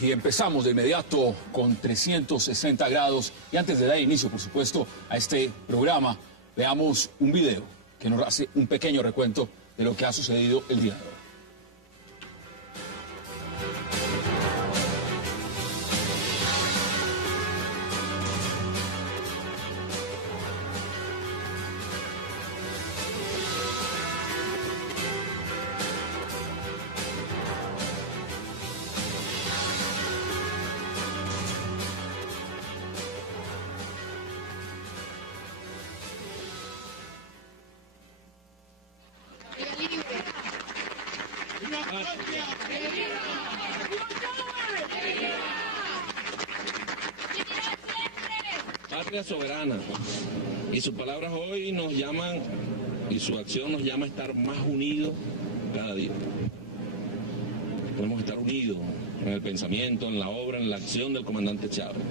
Y empezamos de inmediato con 360 grados. Y antes de dar inicio, por supuesto, a este programa, veamos un video que nos hace un pequeño recuento de lo que ha sucedido el día de hoy. Patria soberana, y sus palabras hoy nos llaman, y su acción nos llama a estar más unidos cada día. Tenemos que estar unidos en el pensamiento, en la obra, en la acción del comandante Chávez.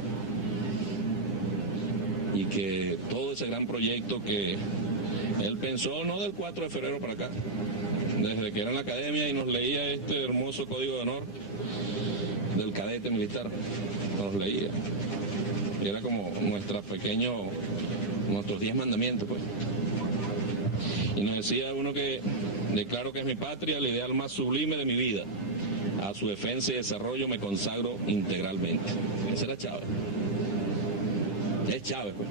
Y que todo ese gran proyecto que él pensó, no del 4 de febrero para acá, desde que era en la academia y nos leía este hermoso código de honor del cadete militar, nos leía. Y era como nuestros 10 mandamientos, pues. Y nos decía uno que declaro que es mi patria, el ideal más sublime de mi vida. A su defensa y desarrollo me consagro integralmente. Ese era Chávez. Es Chávez, pues.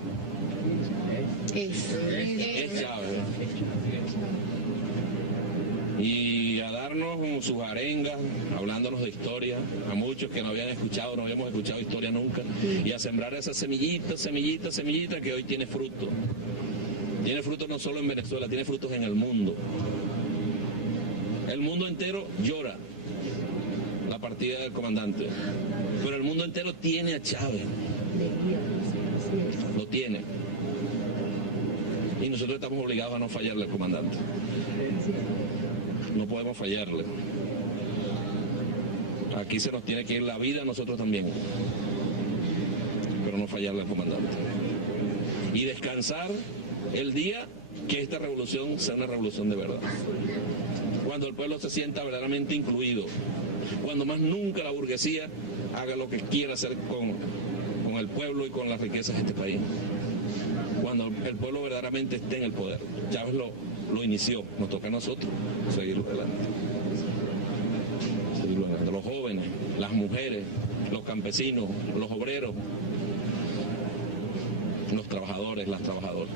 Es Chávez. Y a darnos sus arengas, hablándonos de historia, a muchos que no habían escuchado, no habíamos escuchado historia nunca, y a sembrar esa semillita que hoy tiene fruto. Tiene frutos no solo en Venezuela, tiene frutos en el mundo. El mundo entero llora la partida del comandante, pero el mundo entero tiene a Chávez. Lo tiene. Y nosotros estamos obligados a no fallarle al comandante. No podemos fallarle. Aquí se nos tiene que ir la vida a nosotros también, pero no fallarle al comandante. Y descansar el día que esta revolución sea una revolución de verdad. Cuando el pueblo se sienta verdaderamente incluido. Cuando más nunca la burguesía haga lo que quiera hacer con el pueblo y con las riquezas de este país. Cuando el pueblo verdaderamente esté en el poder. Chávez lo inició, nos toca a nosotros seguirlo adelante. Los jóvenes, las mujeres, los campesinos, los obreros, los trabajadores, las trabajadoras.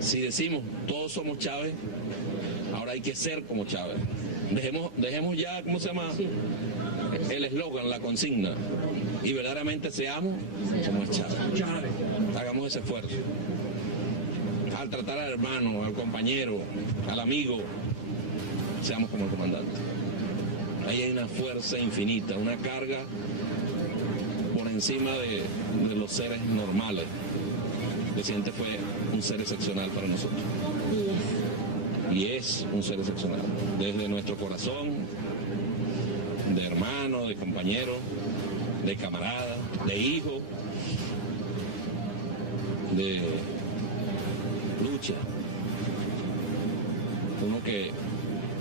Si decimos todos somos Chávez, ahora hay que ser como Chávez. Dejemos ya, ¿cómo se llama? El eslogan, la consigna, y verdaderamente seamos como es Chávez. Hagamos ese esfuerzo. Al tratar al hermano, al compañero, al amigo, seamos como el comandante. Ahí hay una fuerza infinita, una carga por encima de los seres normales. El presidente fue un ser excepcional para nosotros. Y es un ser excepcional. Desde nuestro corazón, de hermano, de compañero, de camarada, de hijo, de lucha. Uno que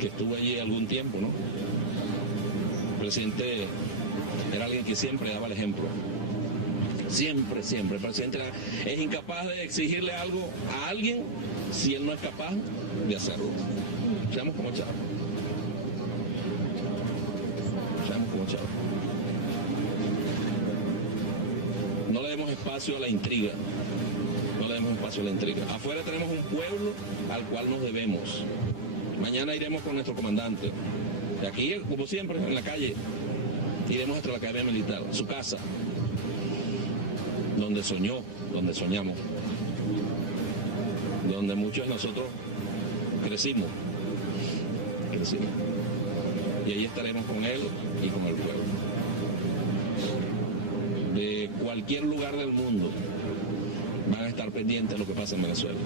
estuvo allí algún tiempo, ¿no? El presidente era alguien que siempre daba el ejemplo. Siempre. El presidente es incapaz de exigirle algo a alguien si él no es capaz de hacerlo. Seamos como Chávez. Seamos como Chávez. No le demos espacio a la intriga. No le demos espacio a la intriga. Afuera tenemos un pueblo al cual nos debemos. Mañana iremos con nuestro comandante. De aquí, como siempre, en la calle, iremos hasta la Academia Militar, su casa, donde soñó, donde soñamos, donde muchos de nosotros crecimos. Y ahí estaremos con él y con el pueblo. De cualquier lugar del mundo van a estar pendientes de lo que pasa en Venezuela.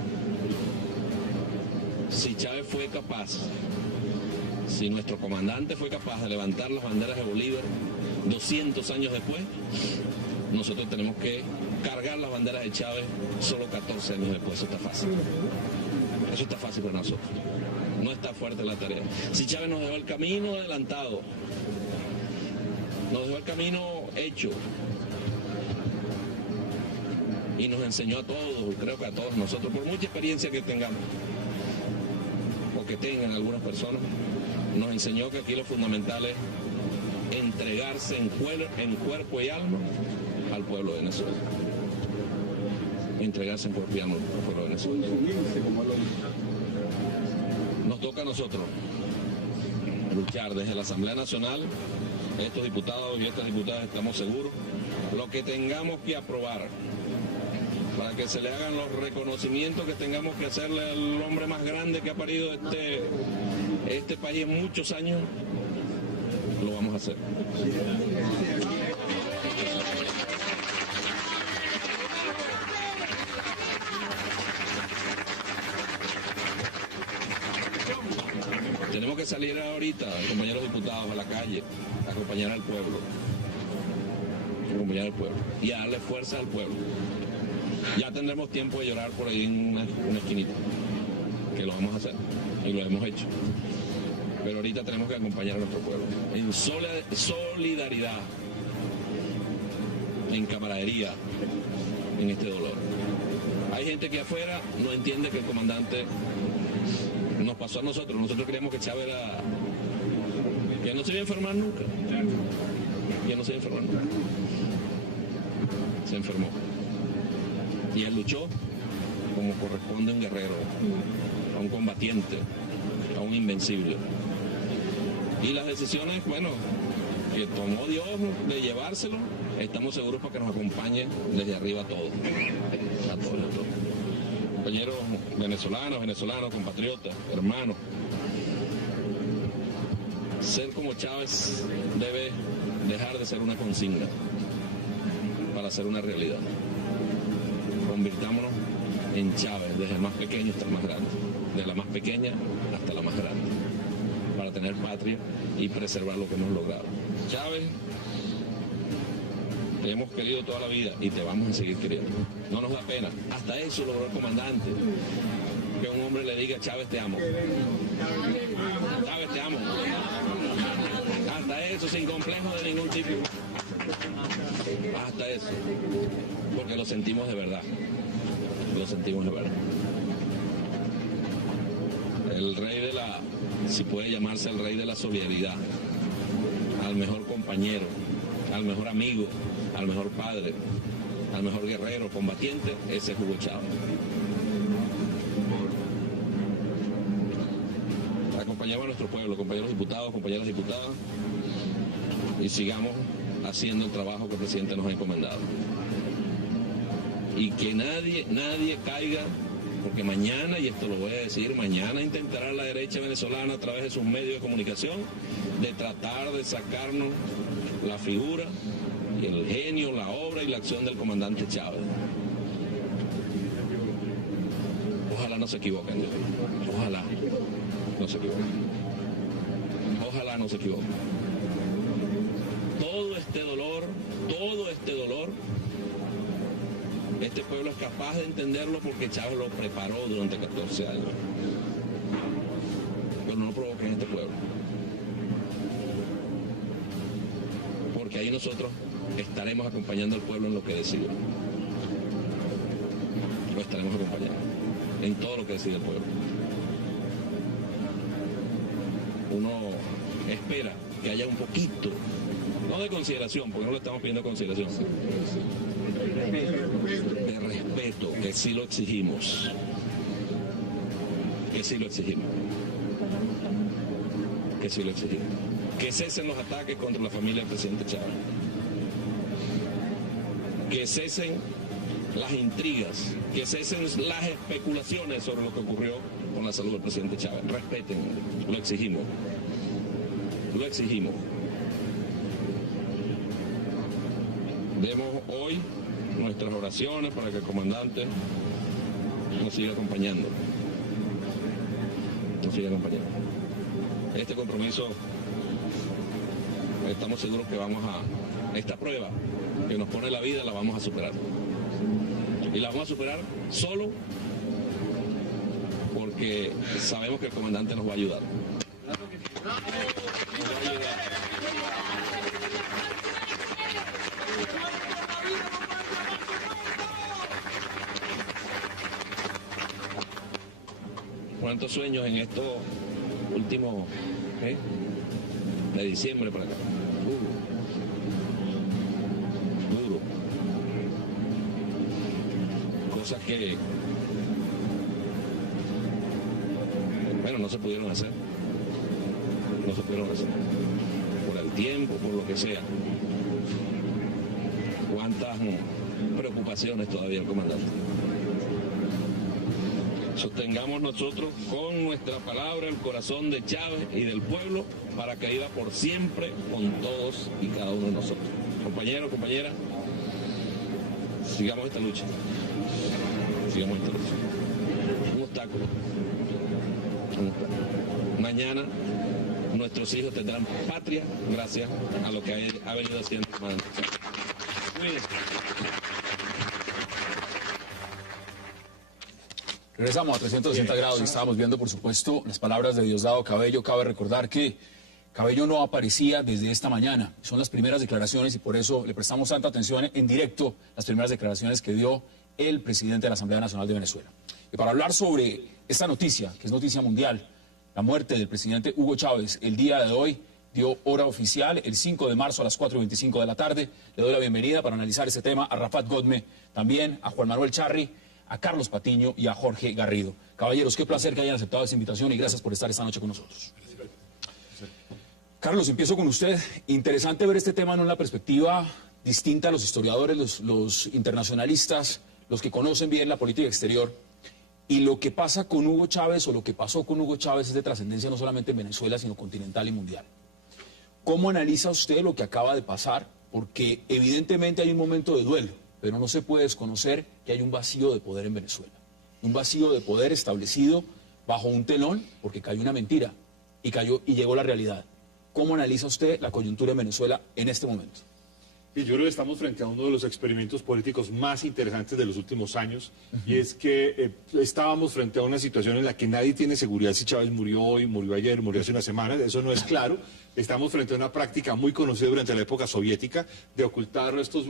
Si Chávez fue capaz, si nuestro comandante fue capaz de levantar las banderas de Bolívar 200 años después, nosotros tenemos que cargar las banderas de Chávez solo 14 años después. Eso está fácil. Eso está fácil para nosotros. No está fuerte la tarea. Si Chávez nos dejó el camino adelantado, Nos dejó el camino hecho y nos enseñó a todos, creo que a todos nosotros, por mucha experiencia que tengamos o que tengan algunas personas, nos enseñó que aquí lo fundamental es entregarse en cuerpo y alma al pueblo de Venezuela. Entregarse en cuerpo y alma al pueblo de Venezuela. Nos toca a nosotros luchar desde la Asamblea Nacional, estos diputados y estas diputadas estamos seguros, lo que tengamos que aprobar para que se le hagan los reconocimientos que tengamos que hacerle al hombre más grande que ha parido este país en muchos años, lo vamos a hacer. Tenemos que salir ahorita, compañeros diputados, a la calle, a acompañar al pueblo, y a darle fuerza al pueblo. Ya tendremos tiempo de llorar por ahí en una esquinita, que lo vamos a hacer, y lo hemos hecho. Pero ahorita tenemos que acompañar a nuestro pueblo, en solidaridad, en camaradería, en este dolor. Hay gente que afuera no entiende que el comandante nos pasó a nosotros. Nosotros creíamos que Chávez era... que no se iba a enfermar nunca. Que no se iba a enfermar nunca. Se enfermó. Y él luchó como corresponde a un guerrero, a un combatiente, a un invencible. Y las decisiones, bueno, que tomó Dios de llevárselo, estamos seguros para que nos acompañe desde arriba a todos. A todos. Compañeros venezolanos, compatriotas, hermanos. Ser como Chávez debe dejar de ser una consigna para ser una realidad. Convirtámonos en Chávez, desde el más pequeño hasta el más grande, de la más pequeña hasta la más grande, para tener patria y preservar lo que hemos logrado. Chávez, te hemos querido toda la vida y te vamos a seguir queriendo. No nos da pena. Hasta eso logró el comandante. Que un hombre le diga, Chávez, te amo. Chávez, te amo. Hasta eso, sin complejo de ningún tipo. Hasta eso. Porque lo sentimos de verdad. Lo sentimos de verdad. El rey de la, si puede llamarse el rey de la solidaridad, al mejor compañero, al mejor amigo, al mejor padre, al mejor guerrero, combatiente, ese es Hugo Chávez. Acompañamos a nuestro pueblo, compañeros diputados, compañeras diputadas, y sigamos haciendo el trabajo que el presidente nos ha encomendado. Y que nadie caiga, porque mañana, y esto lo voy a decir, mañana intentará la derecha venezolana a través de sus medios de comunicación de tratar de sacarnos la figura, y el genio, la obra y la acción del comandante Chávez. Ojalá no se equivoquen, ojalá no se equivoquen. Ojalá no se equivoquen. Todo este dolor, este pueblo es capaz de entenderlo porque Chávez lo preparó durante 14 años. Pero no lo provoquen en este pueblo. Porque ahí nosotros estaremos acompañando al pueblo en lo que decide. Lo estaremos acompañando en todo lo que decide el pueblo. Uno espera que haya un poquito, no de consideración, porque no le estamos pidiendo consideración, de respeto, que sí lo exigimos. Que sí lo exigimos. Que sí lo exigimos. Que cesen los ataques contra la familia del presidente Chávez. Que cesen las intrigas, que cesen las especulaciones sobre lo que ocurrió con la salud del presidente Chávez. Respeten, lo exigimos. Lo exigimos. Demos hoy nuestras oraciones para que el comandante nos siga acompañando. Nos siga acompañando. Este compromiso, estamos seguros que vamos a, esta prueba que nos pone la vida, la vamos a superar. Y la vamos a superar solo porque sabemos que el comandante nos va a ayudar. Nos va a ayudar. ¿Cuántos sueños en estos últimos, de diciembre para acá? Duro. Cosas que, bueno, no se pudieron hacer. No se pudieron hacer. Por el tiempo, por lo que sea. ¿Cuántas preocupaciones todavía el comandante? Sostengamos nosotros con nuestra palabra el corazón de Chávez y del pueblo para que viva por siempre con todos y cada uno de nosotros. Compañeros, compañeras, sigamos esta lucha. Sigamos esta lucha. Un obstáculo. Mañana nuestros hijos tendrán patria gracias a lo que ha venido haciendo el comandante Chávez. Cuídense. Regresamos a 360 grados y estábamos viendo, por supuesto, las palabras de Diosdado Cabello. Cabe recordar que Cabello no aparecía desde esta mañana. Son las primeras declaraciones y por eso le prestamos tanta atención en directo las primeras declaraciones que dio el presidente de la Asamblea Nacional de Venezuela. Y para hablar sobre esta noticia, que es noticia mundial, la muerte del presidente Hugo Chávez el día de hoy, dio hora oficial, el 5 de marzo a las 4:25 de la tarde. Le doy la bienvenida para analizar este tema a Rafat Godme, también a Juan Manuel Charri, a Carlos Patiño y a Jorge Garrido. Caballeros, qué placer que hayan aceptado esta invitación y gracias por estar esta noche con nosotros. Carlos, empiezo con usted. Interesante ver este tema en una perspectiva distinta a los historiadores, los internacionalistas, los que conocen bien la política exterior. Y lo que pasa con Hugo Chávez o lo que pasó con Hugo Chávez es de trascendencia no solamente en Venezuela, sino continental y mundial. ¿Cómo analiza usted lo que acaba de pasar? Porque evidentemente hay un momento de duelo, pero no se puede desconocer que hay un vacío de poder en Venezuela. Un vacío de poder establecido bajo un telón, porque cayó una mentira y llegó la realidad. ¿Cómo analiza usted la coyuntura en Venezuela en este momento? Y yo creo que estamos frente a uno de los experimentos políticos más interesantes de los últimos años, y es que estábamos frente a una situación en la que nadie tiene seguridad si Chávez murió hoy, murió ayer, murió hace una semana, eso no es claro. Estamos frente a una práctica muy conocida durante la época soviética de ocultar estos...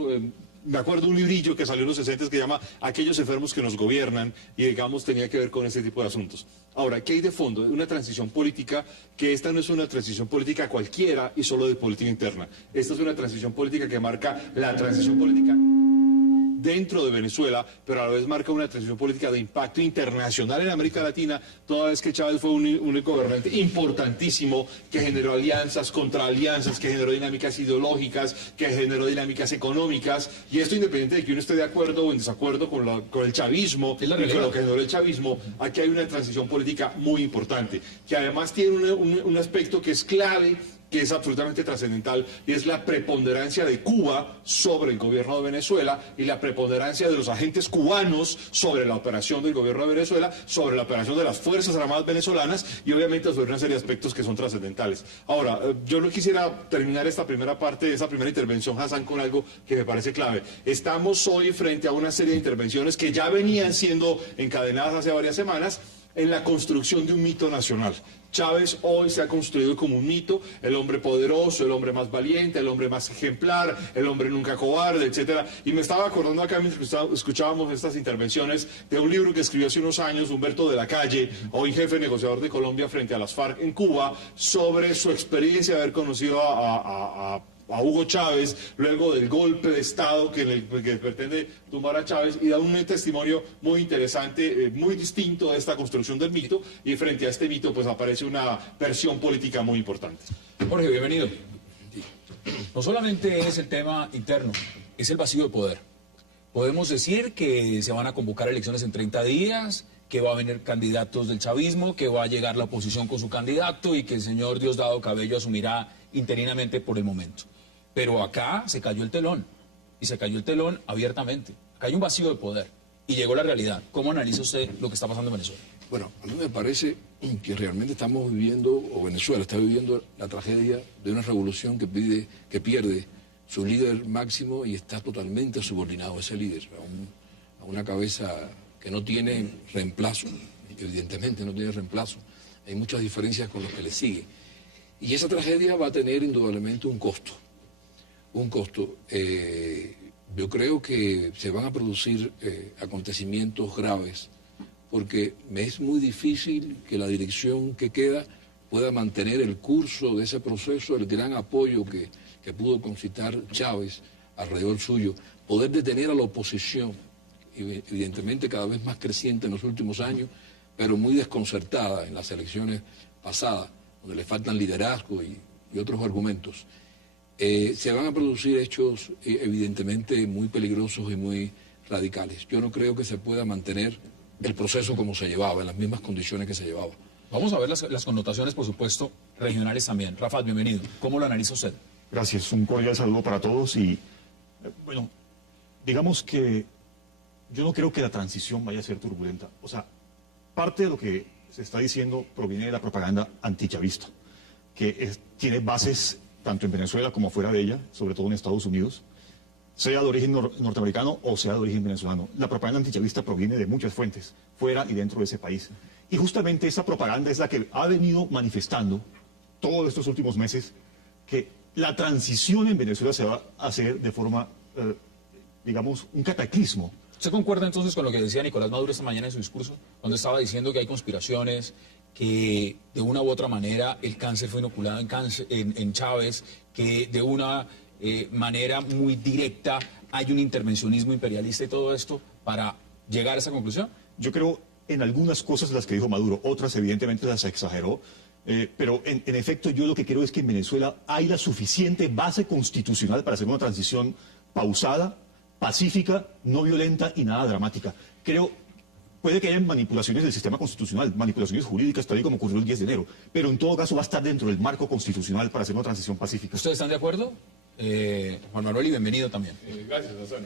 me acuerdo de un librillo que salió en los 60 que llama Aquellos enfermos que nos gobiernan, y digamos tenía que ver con ese tipo de asuntos. Ahora, ¿qué hay de fondo? Una transición política, que esta no es una transición política cualquiera y solo de política interna. Esta es una transición política que marca la transición política dentro de Venezuela, pero a la vez marca una transición política de impacto internacional en América Latina, toda vez que Chávez fue un gobernante importantísimo que generó alianzas contra alianzas, que generó dinámicas ideológicas, que generó dinámicas económicas, y esto independiente de que uno esté de acuerdo o en desacuerdo con el chavismo y con lo que generó el chavismo, aquí hay una transición política muy importante, que además tiene un aspecto que es clave, que es absolutamente trascendental, y es la preponderancia de Cuba sobre el gobierno de Venezuela y la preponderancia de los agentes cubanos sobre la operación del gobierno de Venezuela, sobre la operación de las Fuerzas Armadas venezolanas y obviamente sobre una serie de aspectos que son trascendentales. Ahora, yo no quisiera terminar esta primera parte, esta primera intervención, Hassan, con algo que me parece clave. Estamos hoy frente a una serie de intervenciones que ya venían siendo encadenadas hace varias semanas en la construcción de un mito nacional. Chávez hoy se ha construido como un mito, el hombre poderoso, el hombre más valiente, el hombre más ejemplar, el hombre nunca cobarde, etcétera. Y me estaba acordando acá mientras escuchábamos estas intervenciones de un libro que escribió hace unos años Humberto de la Calle, hoy jefe negociador de Colombia frente a las FARC en Cuba, sobre su experiencia de haber conocido a Hugo Chávez, luego del golpe de Estado que pretende tumbar a Chávez, y da un testimonio muy interesante, muy distinto de esta construcción del mito, y frente a este mito pues aparece una versión política muy importante. Jorge, bienvenido. No solamente es el tema interno, es el vacío de poder. Podemos decir que se van a convocar elecciones en 30 días, que va a venir candidatos del chavismo, que va a llegar la oposición con su candidato y que el señor Diosdado Cabello asumirá interinamente por el momento. Pero acá se cayó el telón, y se cayó el telón abiertamente. Acá hay un vacío de poder, y llegó la realidad. ¿Cómo analiza usted lo que está pasando en Venezuela? Bueno, a mí me parece que realmente estamos viviendo, o Venezuela está viviendo la tragedia de una revolución que pierde su líder máximo y está totalmente subordinado a ese líder, a una cabeza que no tiene reemplazo, evidentemente no tiene reemplazo. Hay muchas diferencias con los que le sigue. Y esa tragedia va a tener indudablemente un costo. Yo creo que se van a producir acontecimientos graves porque me es muy difícil que la dirección que queda pueda mantener el curso de ese proceso, el gran apoyo que pudo concitar Chávez alrededor suyo, poder detener a la oposición, evidentemente cada vez más creciente en los últimos años, pero muy desconcertada en las elecciones pasadas, donde le faltan liderazgo y otros argumentos. Se van a producir hechos evidentemente muy peligrosos y muy radicales. Yo no creo que se pueda mantener el proceso como se llevaba, en las mismas condiciones que se llevaba. Vamos a ver las connotaciones, por supuesto, regionales también. Rafa, bienvenido. ¿Cómo lo analiza usted? Gracias, un cordial saludo para todos y, bueno, digamos que yo no creo que la transición vaya a ser turbulenta. O sea, parte de lo que se está diciendo proviene de la propaganda antichavista, que tiene bases tanto en Venezuela como fuera de ella, sobre todo en Estados Unidos, sea de origen norteamericano o sea de origen venezolano. La propaganda antichavista proviene de muchas fuentes, fuera y dentro de ese país. Y justamente esa propaganda es la que ha venido manifestando todos estos últimos meses que la transición en Venezuela se va a hacer de forma, digamos, un cataclismo. ¿Usted concuerda entonces con lo que decía Nicolás Maduro esta mañana en su discurso, donde estaba diciendo que hay conspiraciones, que de una u otra manera el cáncer fue inoculado en Chávez, que de una manera muy directa hay un intervencionismo imperialista y todo esto para llegar a esa conclusión? Yo creo en algunas cosas las que dijo Maduro, otras evidentemente las exageró, pero en efecto yo lo que creo es que en Venezuela hay la suficiente base constitucional para hacer una transición pausada, pacífica, no violenta y nada dramática. Creo, puede que haya manipulaciones del sistema constitucional, manipulaciones jurídicas, tal y como ocurrió el 10 de enero, pero en todo caso va a estar dentro del marco constitucional para hacer una transición pacífica. ¿Ustedes están de acuerdo? Juan Manuel, y bienvenido también. Gracias, Hassan.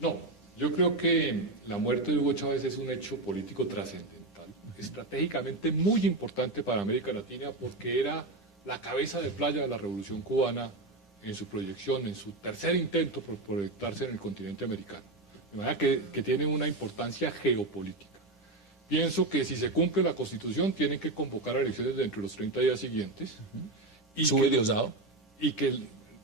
No, yo creo que la muerte de Hugo Chávez es un hecho político trascendental, estratégicamente muy importante para América Latina, porque era la cabeza de playa de la Revolución Cubana en su proyección, en su tercer intento por proyectarse en el continente americano. De manera que tiene una importancia geopolítica. Pienso que si se cumple la Constitución, tienen que convocar elecciones dentro de los 30 días siguientes. ¿Sube Diosdado? Y que,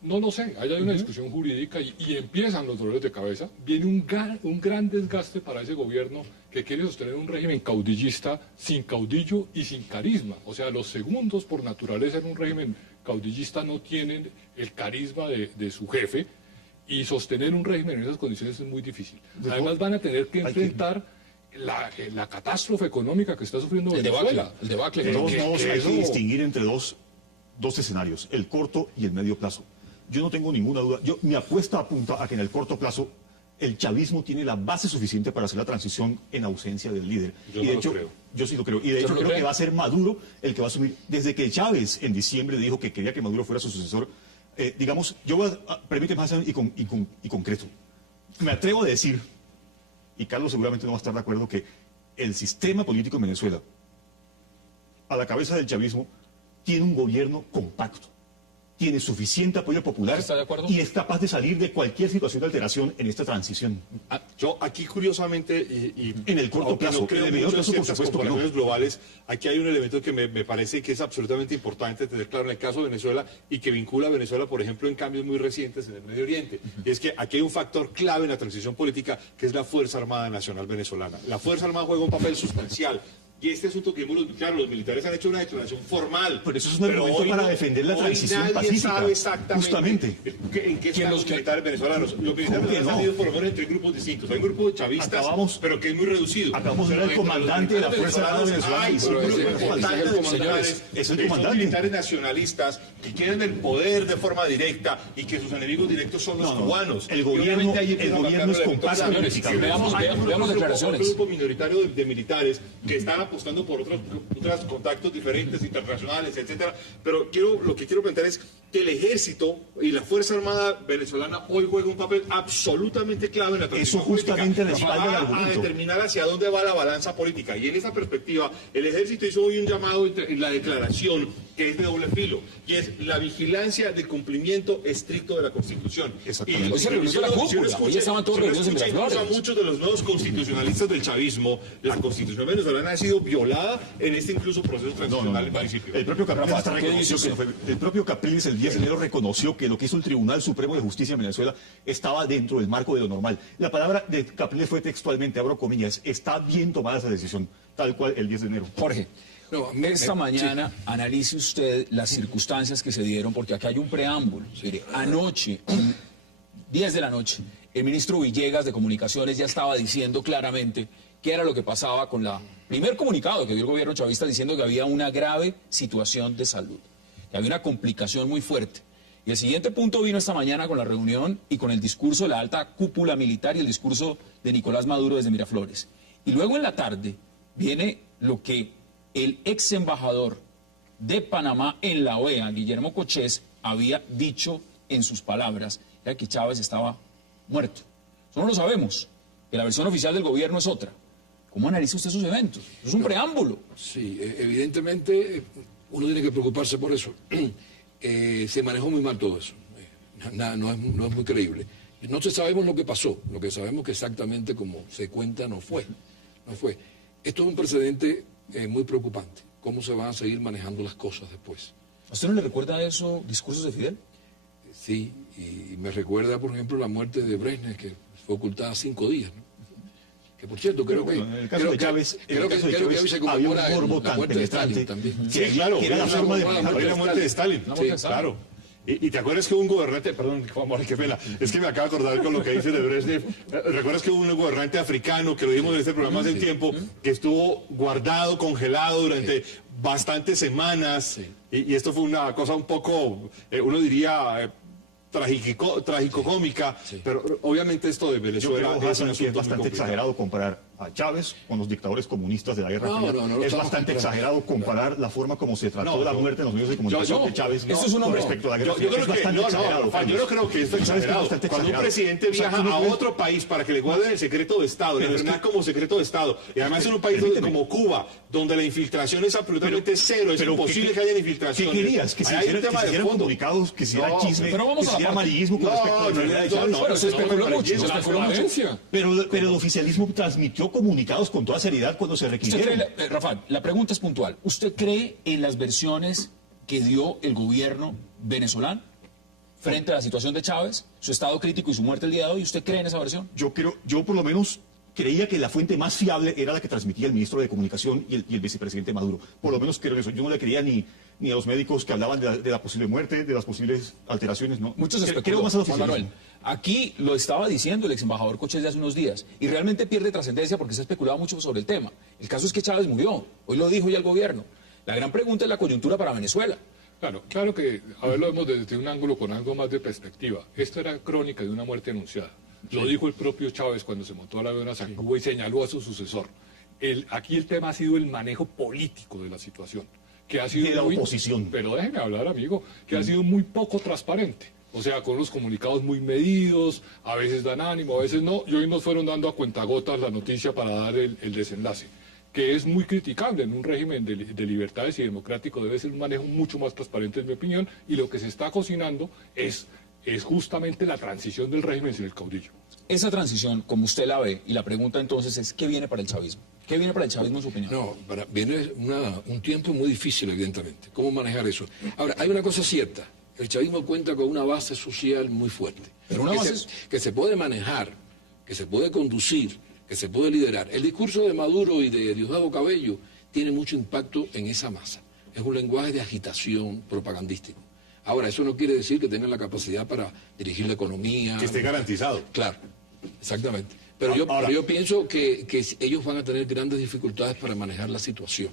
no lo sé, hay una discusión jurídica y empiezan los dolores de cabeza. Viene un gran desgaste para ese gobierno que quiere sostener un régimen caudillista sin caudillo y sin carisma. O sea, los segundos por naturaleza en un régimen caudillista no tienen el carisma de su jefe, y sostener un régimen en esas condiciones es muy difícil. Además van a tener que enfrentar la catástrofe económica que está sufriendo Venezuela. El debacle. De todos que modos, hay eso- que distinguir entre dos escenarios, el corto y el medio plazo. Yo no tengo ninguna duda, mi apuesta apunta a que en el corto plazo el chavismo tiene la base suficiente para hacer la transición en ausencia del líder. Yo y de no lo hecho, creo. yo sí lo creo. Y de ¿Usted hecho no lo creo cree? que va a ser Maduro el que va a asumir. Desde que Chávez en diciembre dijo que quería que Maduro fuera su sucesor, digamos, yo voy a, permíteme más y concreto. Me atrevo a decir, y Carlos seguramente no va a estar de acuerdo, que el sistema político en Venezuela, a la cabeza del chavismo, tiene un gobierno compacto, tiene suficiente apoyo popular ¿Está de acuerdo? y es capaz de salir de cualquier situación de alteración en esta transición. Yo aquí curiosamente, En el corto aunque plazo, no creo en el mediano mucho en plazo, por ciertas supuesto que no. comparaciones globales, aquí hay un elemento que me parece que es absolutamente importante tener claro en el caso de Venezuela y que vincula a Venezuela, por ejemplo, en cambios muy recientes en el Medio Oriente. Y es que aquí hay un factor clave en la transición política, que es la Fuerza Armada Nacional Venezolana. La Fuerza Armada juega un papel sustancial. Y este asunto que vimos, claro, los militares han hecho una declaración formal. Pero eso es un argumento para defender la transición nadie pacífica. sabe exactamente Justamente. en qué están los militares venezolanos. Los militares ¿Cómo que venezolanos no? han ido por lo menos entre grupos distintos. Hay un grupo de chavistas, pero que es muy reducido. Acabamos de ver al Pero dentro comandante de la los Fuerza Armada venezolanos hay venezolana. un grupo importante de Señores, militares es el que son comandante. militares nacionalistas que quieren el poder de forma directa y que sus enemigos directos son los No, no. cubanos. El Y gobierno- obviamente ahí el empiezan a gobierno marcar es los elementos compacto, clave. verificable. Veamos declaraciones. Un grupo minoritario de militares que están apostando por otros contactos diferentes, internacionales, etcétera. Pero lo que quiero plantear es que el ejército y la Fuerza Armada venezolana hoy juega un papel absolutamente clave en la transición Eso justamente política. respalda el Va a argumento. determinar hacia dónde va la balanza política. Y en esa perspectiva, el ejército hizo hoy un llamado en la declaración que es de doble filo, y es la vigilancia del cumplimiento estricto de la Constitución. Exactamente. Hoy se reunió la cúpula, hoy estaban todos reunidos en Miraflores. A muchos de los nuevos constitucionalistas del chavismo, la Constitución venezolana ha sido violada en este incluso proceso transicional del municipio. El propio Capriles el 10 de enero reconoció que lo que hizo el Tribunal Supremo de Justicia en Venezuela estaba dentro del marco de lo normal. La palabra de Capriles fue textualmente, abro comillas, está bien tomada esa decisión, tal cual el 10 de enero. Jorge, esta mañana analice usted las circunstancias que se dieron, porque aquí hay un preámbulo. Mire, anoche, 10 de la noche, el ministro Villegas de Comunicaciones ya estaba diciendo claramente qué era lo que pasaba con la primer comunicado que dio el gobierno chavista diciendo que había una grave situación de salud, que había una complicación muy fuerte. Y el siguiente punto vino esta mañana con la reunión y con el discurso de la alta cúpula militar y el discurso de Nicolás Maduro desde Miraflores. Y luego en la tarde viene lo que el ex embajador de Panamá en la OEA, Guillermo Cochés, había dicho en sus palabras, era que Chávez estaba muerto. Eso no lo sabemos, que la versión oficial del gobierno es otra. ¿Cómo analiza usted esos eventos? Es un preámbulo. Sí, evidentemente uno tiene que preocuparse por eso. Se manejó muy mal todo eso. No es muy creíble. No sabemos lo que pasó. Lo que sabemos que exactamente como se cuenta no fue. Esto es un precedente muy preocupante. ¿Cómo se van a seguir manejando las cosas después? ¿A usted no le recuerda eso, discursos de Fidel? Sí, y me recuerda, por ejemplo, la muerte de Brezhnev, que fue ocultada 5 días, ¿no? Que por cierto, creo que... En el caso de Chávez, hoy se conmemora la muerte de Stalin también. Sí, claro, que era la forma de manejar la muerte de Stalin. Sí, claro. Y te acuerdas que hubo un gobernante, perdón, Juan Manuel, qué pena, es que me acabo de acordar con lo que dice de Brezhnev. ¿Recuerdas que hubo un gobernante africano, que lo vimos en este programa hace tiempo, que estuvo guardado, congelado durante bastantes semanas? Y esto fue una cosa un poco, uno diría... tragicocómica, pero obviamente esto de Venezuela es bastante exagerado comparar a Chávez con los dictadores comunistas de la Guerra Fría. Es bastante exagerado comparar la forma como se trató la muerte en los medios de comunicación de Chávez respecto a la Guerra Fría. Yo no creo que esto es exagerado. Cuando un presidente viaja a otro país para que le guarden el secreto de Estado, le verdad como secreto de Estado, y además en un país como Cuba, donde la infiltración es absolutamente cero, es imposible que haya infiltración. ¿Qué querías? Que se hicieran comunicados, que se hiciera chisme, que se hiciera amarillismo con respecto a la realidad de Chávez? Bueno, se especuló mucho. Pero el oficialismo transmitió comunicados con toda seriedad cuando se requirieron. Rafael, la pregunta es puntual. ¿Usted cree en las versiones que dio el gobierno venezolano frente a la situación de Chávez, su estado crítico y su muerte el día de hoy? ¿Usted cree en esa versión? Yo por lo menos creía que la fuente más fiable era la que transmitía el ministro de Comunicación y el vicepresidente Maduro. Por lo menos creo eso. Yo no le creía ni a los médicos que hablaban de la posible muerte, de las posibles alteraciones, ¿no? Muchos creo más al oficialismo. Manuel, aquí lo estaba diciendo el ex embajador Cochés de hace unos días y realmente pierde trascendencia porque se ha especulado mucho sobre el tema. El caso es que Chávez murió. Hoy lo dijo ya el gobierno. La gran pregunta es la coyuntura para Venezuela. Claro que, a ver, lo vemos desde un ángulo con algo más de perspectiva. Esto era crónica de una muerte anunciada. Lo dijo el propio Chávez cuando se montó al avión a San Cuba y señaló a su sucesor. Aquí el tema ha sido el manejo político de la situación. Que ha sido de la oposición. Pero déjeme hablar, amigo, que ha sido muy poco transparente. O sea, con los comunicados muy medidos, a veces dan ánimo, a veces no. Y hoy nos fueron dando a cuentagotas la noticia para dar el desenlace, que es muy criticable en un régimen de libertades y democrático. Debe ser un manejo mucho más transparente, en mi opinión, y lo que se está cocinando es justamente la transición del régimen sin el caudillo. Esa transición, como usted la ve, y la pregunta entonces es, ¿qué viene para el chavismo? ¿Qué viene para el chavismo en su opinión? No, viene un tiempo muy difícil, evidentemente. ¿Cómo manejar eso? Ahora, hay una cosa cierta. El chavismo cuenta con una base social muy fuerte. Pero una base que se puede manejar, que se puede conducir, que se puede liderar. El discurso de Maduro y de Diosdado Cabello tiene mucho impacto en esa masa. Es un lenguaje de agitación propagandístico. Ahora, eso no quiere decir que tengan la capacidad para dirigir la economía. Que esté garantizado. Claro, exactamente. Pero yo pienso que ellos van a tener grandes dificultades para manejar la situación.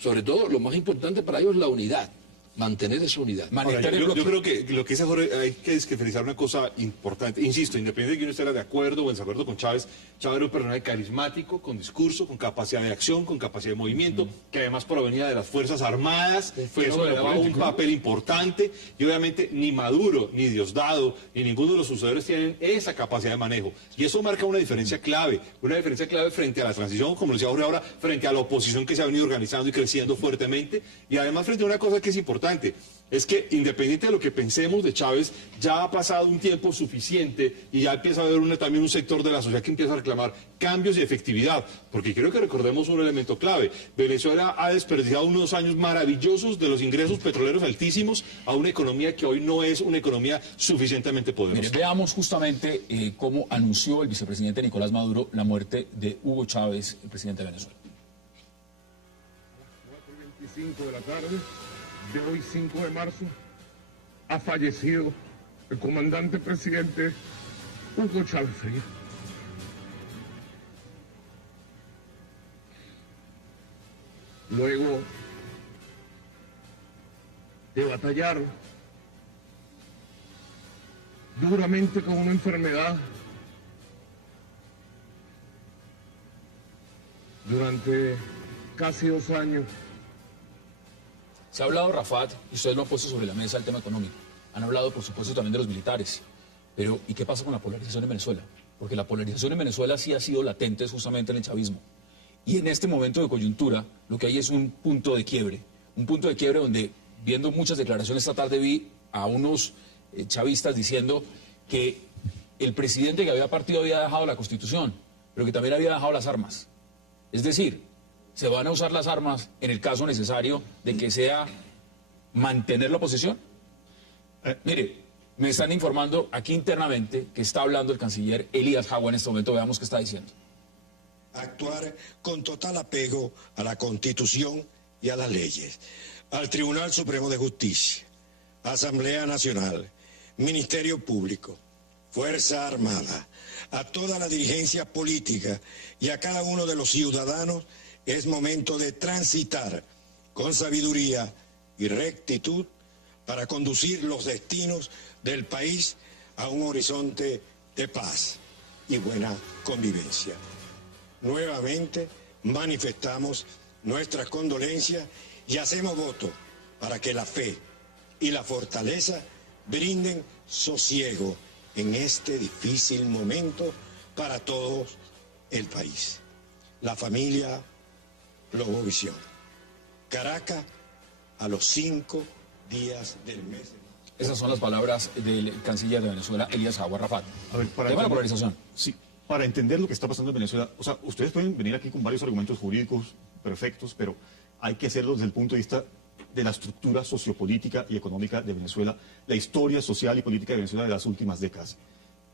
Sobre todo, lo más importante para ellos es la unidad. mantener esa unidad. Mantener el Yo bloque. creo que lo que dice Jorge, hay que diferenciar una cosa importante. Insisto, independientemente de que uno esté de acuerdo o en desacuerdo con Chávez, Chávez era un personaje carismático, con discurso, con capacidad de acción, con capacidad de movimiento, que además provenía de las Fuerzas Armadas, que eso fenómeno le daba un político. papel importante, y obviamente ni Maduro, ni Diosdado, ni ninguno de los sucesores tienen esa capacidad de manejo. Y eso marca una diferencia clave frente a la transición, como lo decía Jorge ahora, frente a la oposición que se ha venido organizando y creciendo fuertemente, y además frente a una cosa que es importante, es que independiente de lo que pensemos de Chávez, ya ha pasado un tiempo suficiente y ya empieza a haber también un sector de la sociedad que empieza a reclamar cambios y efectividad, porque quiero que recordemos un elemento clave. Venezuela ha desperdiciado unos años maravillosos de los ingresos petroleros altísimos a una economía que hoy no es una economía suficientemente poderosa. Mire, veamos justamente cómo anunció el vicepresidente Nicolás Maduro la muerte de Hugo Chávez, el presidente de Venezuela. 4:25 de la tarde de hoy, 5 de marzo, ha fallecido el comandante presidente Hugo Chávez Frías. Luego de batallar duramente con una enfermedad durante casi 2 años, Se ha hablado, Rafat, y ustedes lo han puesto sobre la mesa, el tema económico. Han hablado, por supuesto, también de los militares. Pero, ¿y qué pasa con la polarización en Venezuela? Porque la polarización en Venezuela sí ha sido latente justamente en el chavismo. Y en este momento de coyuntura, lo que hay es un punto de quiebre. Un punto de quiebre donde, viendo muchas declaraciones esta tarde, vi a unos chavistas diciendo que el presidente que había partido había dejado la Constitución, pero que también había dejado las armas. Es decir, se van a usar las armas en el caso necesario de que sea mantener la oposición. Mire, me están informando aquí internamente que está hablando el canciller Elías Jagua en este momento. Veamos qué está diciendo. Actuar con total apego a la Constitución y a las leyes, al Tribunal Supremo de Justicia, Asamblea Nacional, Ministerio Público, Fuerza Armada, a toda la dirigencia política y a cada uno de los ciudadanos. Es momento de transitar con sabiduría y rectitud para conducir los destinos del país a un horizonte de paz y buena convivencia. Nuevamente manifestamos nuestras condolencias y hacemos voto para que la fe y la fortaleza brinden sosiego en este difícil momento para todo el país. La familia Globovisión. Caracas, a los 5 días del mes. Esas son las palabras del canciller de Venezuela, Elías Jagua. Rafat. A ver, para Tema de la entender- polarización. Sí, para entender lo que está pasando en Venezuela, o sea, ustedes pueden venir aquí con varios argumentos jurídicos perfectos, pero hay que hacerlo desde el punto de vista de la estructura sociopolítica y económica de Venezuela, la historia social y política de Venezuela de las últimas décadas.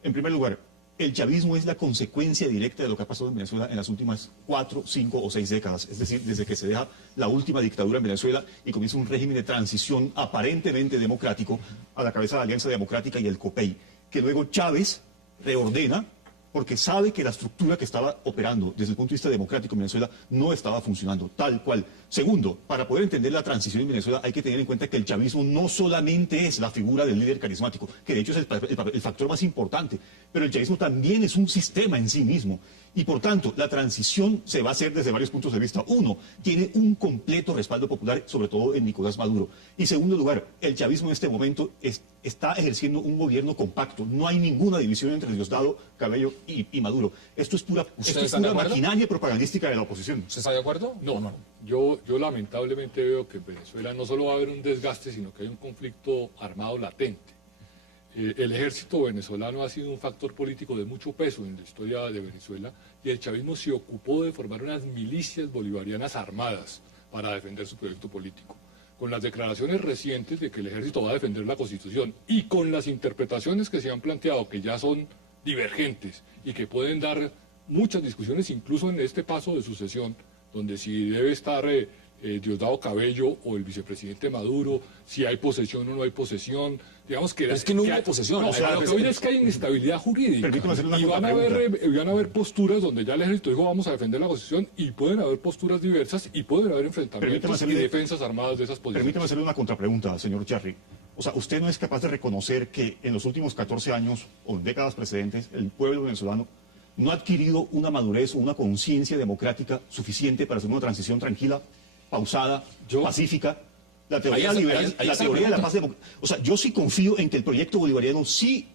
En primer lugar, el chavismo es la consecuencia directa de lo que ha pasado en Venezuela en las últimas 4, 5 o 6 décadas. Es decir, desde que se deja la última dictadura en Venezuela y comienza un régimen de transición aparentemente democrático a la cabeza de la Alianza Democrática y el COPEI, que luego Chávez reordena porque sabe que la estructura que estaba operando desde el punto de vista democrático en Venezuela no estaba funcionando tal cual. Segundo, para poder entender la transición en Venezuela hay que tener en cuenta que el chavismo no solamente es la figura del líder carismático, que de hecho es el factor más importante, pero el chavismo también es un sistema en sí mismo. Y por tanto, la transición se va a hacer desde varios puntos de vista. Uno, tiene un completo respaldo popular, sobre todo en Nicolás Maduro. Y segundo lugar, el chavismo en este momento está ejerciendo un gobierno compacto. No hay ninguna división entre Diosdado, Cabello y Maduro. Esto es pura están de acuerdo? maquinaria propagandística de la oposición. ¿Usted está de acuerdo? No. Yo lamentablemente veo que en Venezuela no solo va a haber un desgaste, sino que hay un conflicto armado latente. El ejército venezolano ha sido un factor político de mucho peso en la historia de Venezuela y el chavismo se ocupó de formar unas milicias bolivarianas armadas para defender su proyecto político. Con las declaraciones recientes de que el ejército va a defender la Constitución y con las interpretaciones que se han planteado, que ya son divergentes y que pueden dar muchas discusiones incluso en este paso de sucesión, donde si debe estar Diosdado Cabello o el vicepresidente Maduro, si hay posesión o no hay posesión. Digamos que pero es que no hubo posesión. No, lo que hoy es que hay inestabilidad jurídica. Y van a haber posturas donde ya el ejército dijo vamos a defender la posición, y pueden haber posturas diversas y pueden haber enfrentamientos y defensas armadas de esas posiciones. Permítame hacerle una contrapregunta, señor Charri. O sea, ¿usted no es capaz de reconocer que en los últimos 14 años o en décadas precedentes el pueblo venezolano no ha adquirido una madurez o una conciencia democrática suficiente para hacer una transición tranquila, pausada, pacífica? La teoría liberal, la teoría de la paz democrática. O sea, yo sí confío en que el proyecto bolivariano sí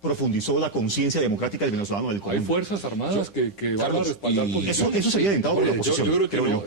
profundizó la conciencia democrática del venezolano del común. Hay fuerzas armadas que van a respaldar posiciones. Eso sería alentado por la oposición. Yo creo que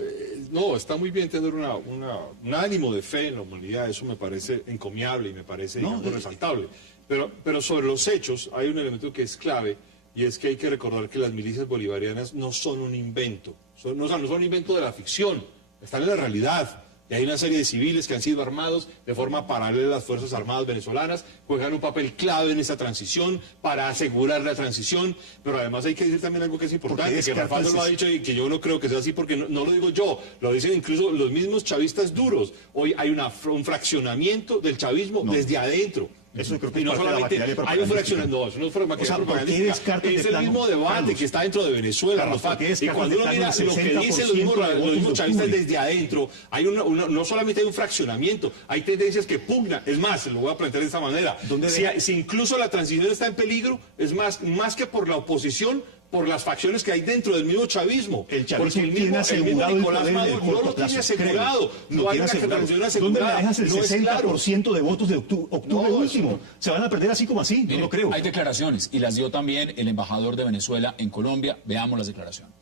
no, está muy bien tener un ánimo de fe en la humanidad, eso me parece encomiable y me parece resaltable. Pero sobre los hechos hay un elemento que es clave, y es que hay que recordar que las milicias bolivarianas no son un invento, no son un invento de la ficción, están en la realidad. Y hay una serie de civiles que han sido armados de forma paralela a las Fuerzas Armadas venezolanas, juegan un papel clave en esta transición para asegurar la transición, pero además hay que decir también algo que es importante, que Rafael lo ha dicho y que yo no creo que sea así porque no lo digo yo, lo dicen incluso los mismos chavistas duros. Hoy hay un fraccionamiento del chavismo desde adentro. Eso creo que y no solamente hay un fraccionamiento, no, eso no es propagandística, es el mismo debate que está dentro de Venezuela, y cuando uno mira lo que dicen los mismos chavistas desde adentro, hay no solamente hay un fraccionamiento, hay tendencias que pugnan. Es más, lo voy a plantear de esta manera, si incluso la transición está en peligro, es más que por la oposición, por las facciones que hay dentro del mismo chavismo. El chavismo tiene asegurado Nicolás Maduro no lo tiene asegurado. No hay una transición asegurada. ¿Dónde manejas el 60% de votos de octubre último? Se van a perder así como así, no lo creo. Hay declaraciones, y las dio también el embajador de Venezuela en Colombia. Veamos las declaraciones.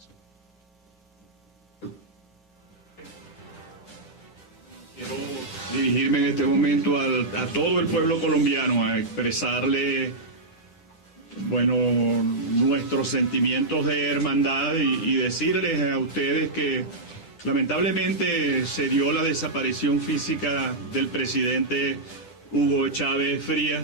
Quiero dirigirme en este momento a todo el pueblo colombiano, a expresarle nuestros sentimientos de hermandad y decirles a ustedes que lamentablemente se dio la desaparición física del presidente Hugo Chávez Frías,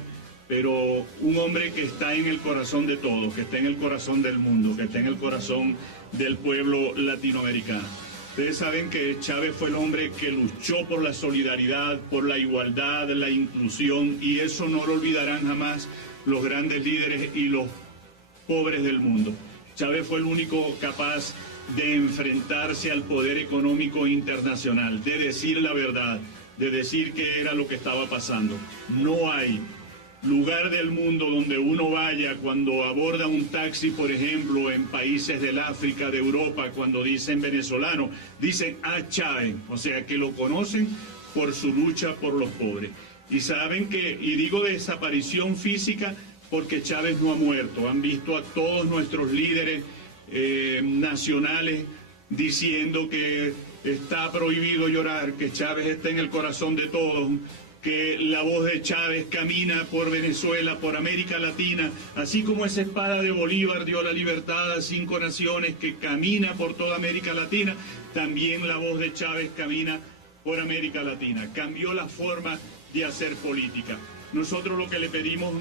pero un hombre que está en el corazón de todos, que está en el corazón del mundo, que está en el corazón del pueblo latinoamericano. Ustedes saben que Chávez fue el hombre que luchó por la solidaridad, por la igualdad, la inclusión, y eso no lo olvidarán jamás los grandes líderes y los pobres del mundo. Chávez fue el único capaz de enfrentarse al poder económico internacional, de decir la verdad, de decir qué era lo que estaba pasando. No hay lugar del mundo donde uno vaya cuando aborda un taxi, por ejemplo, en países del África, de Europa, cuando dicen venezolano, dicen a Chávez, o sea que lo conocen por su lucha por los pobres. Y saben y digo desaparición física porque Chávez no ha muerto. Han visto a todos nuestros líderes nacionales diciendo que está prohibido llorar, que Chávez está en el corazón de todos, que la voz de Chávez camina por Venezuela, por América Latina, así como esa espada de Bolívar dio la libertad a 5 naciones, que camina por toda América Latina, también la voz de Chávez camina por América Latina. Cambió la forma de hacer política. Nosotros lo que le pedimos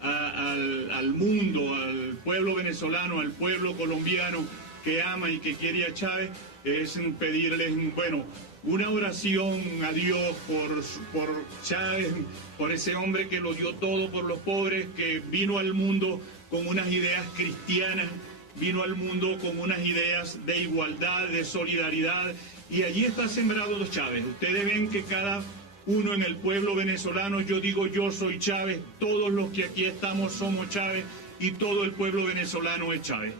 al mundo, al pueblo venezolano, al pueblo colombiano que ama y que quiere a Chávez, es pedirles, una oración a Dios por Chávez, por ese hombre que lo dio todo por los pobres, que vino al mundo con unas ideas cristianas, vino al mundo con unas ideas de igualdad, de solidaridad, y allí está sembrado Chávez. Ustedes ven que cada uno en el pueblo venezolano, yo digo yo soy Chávez, todos los que aquí estamos somos Chávez, y todo el pueblo venezolano es Chávez.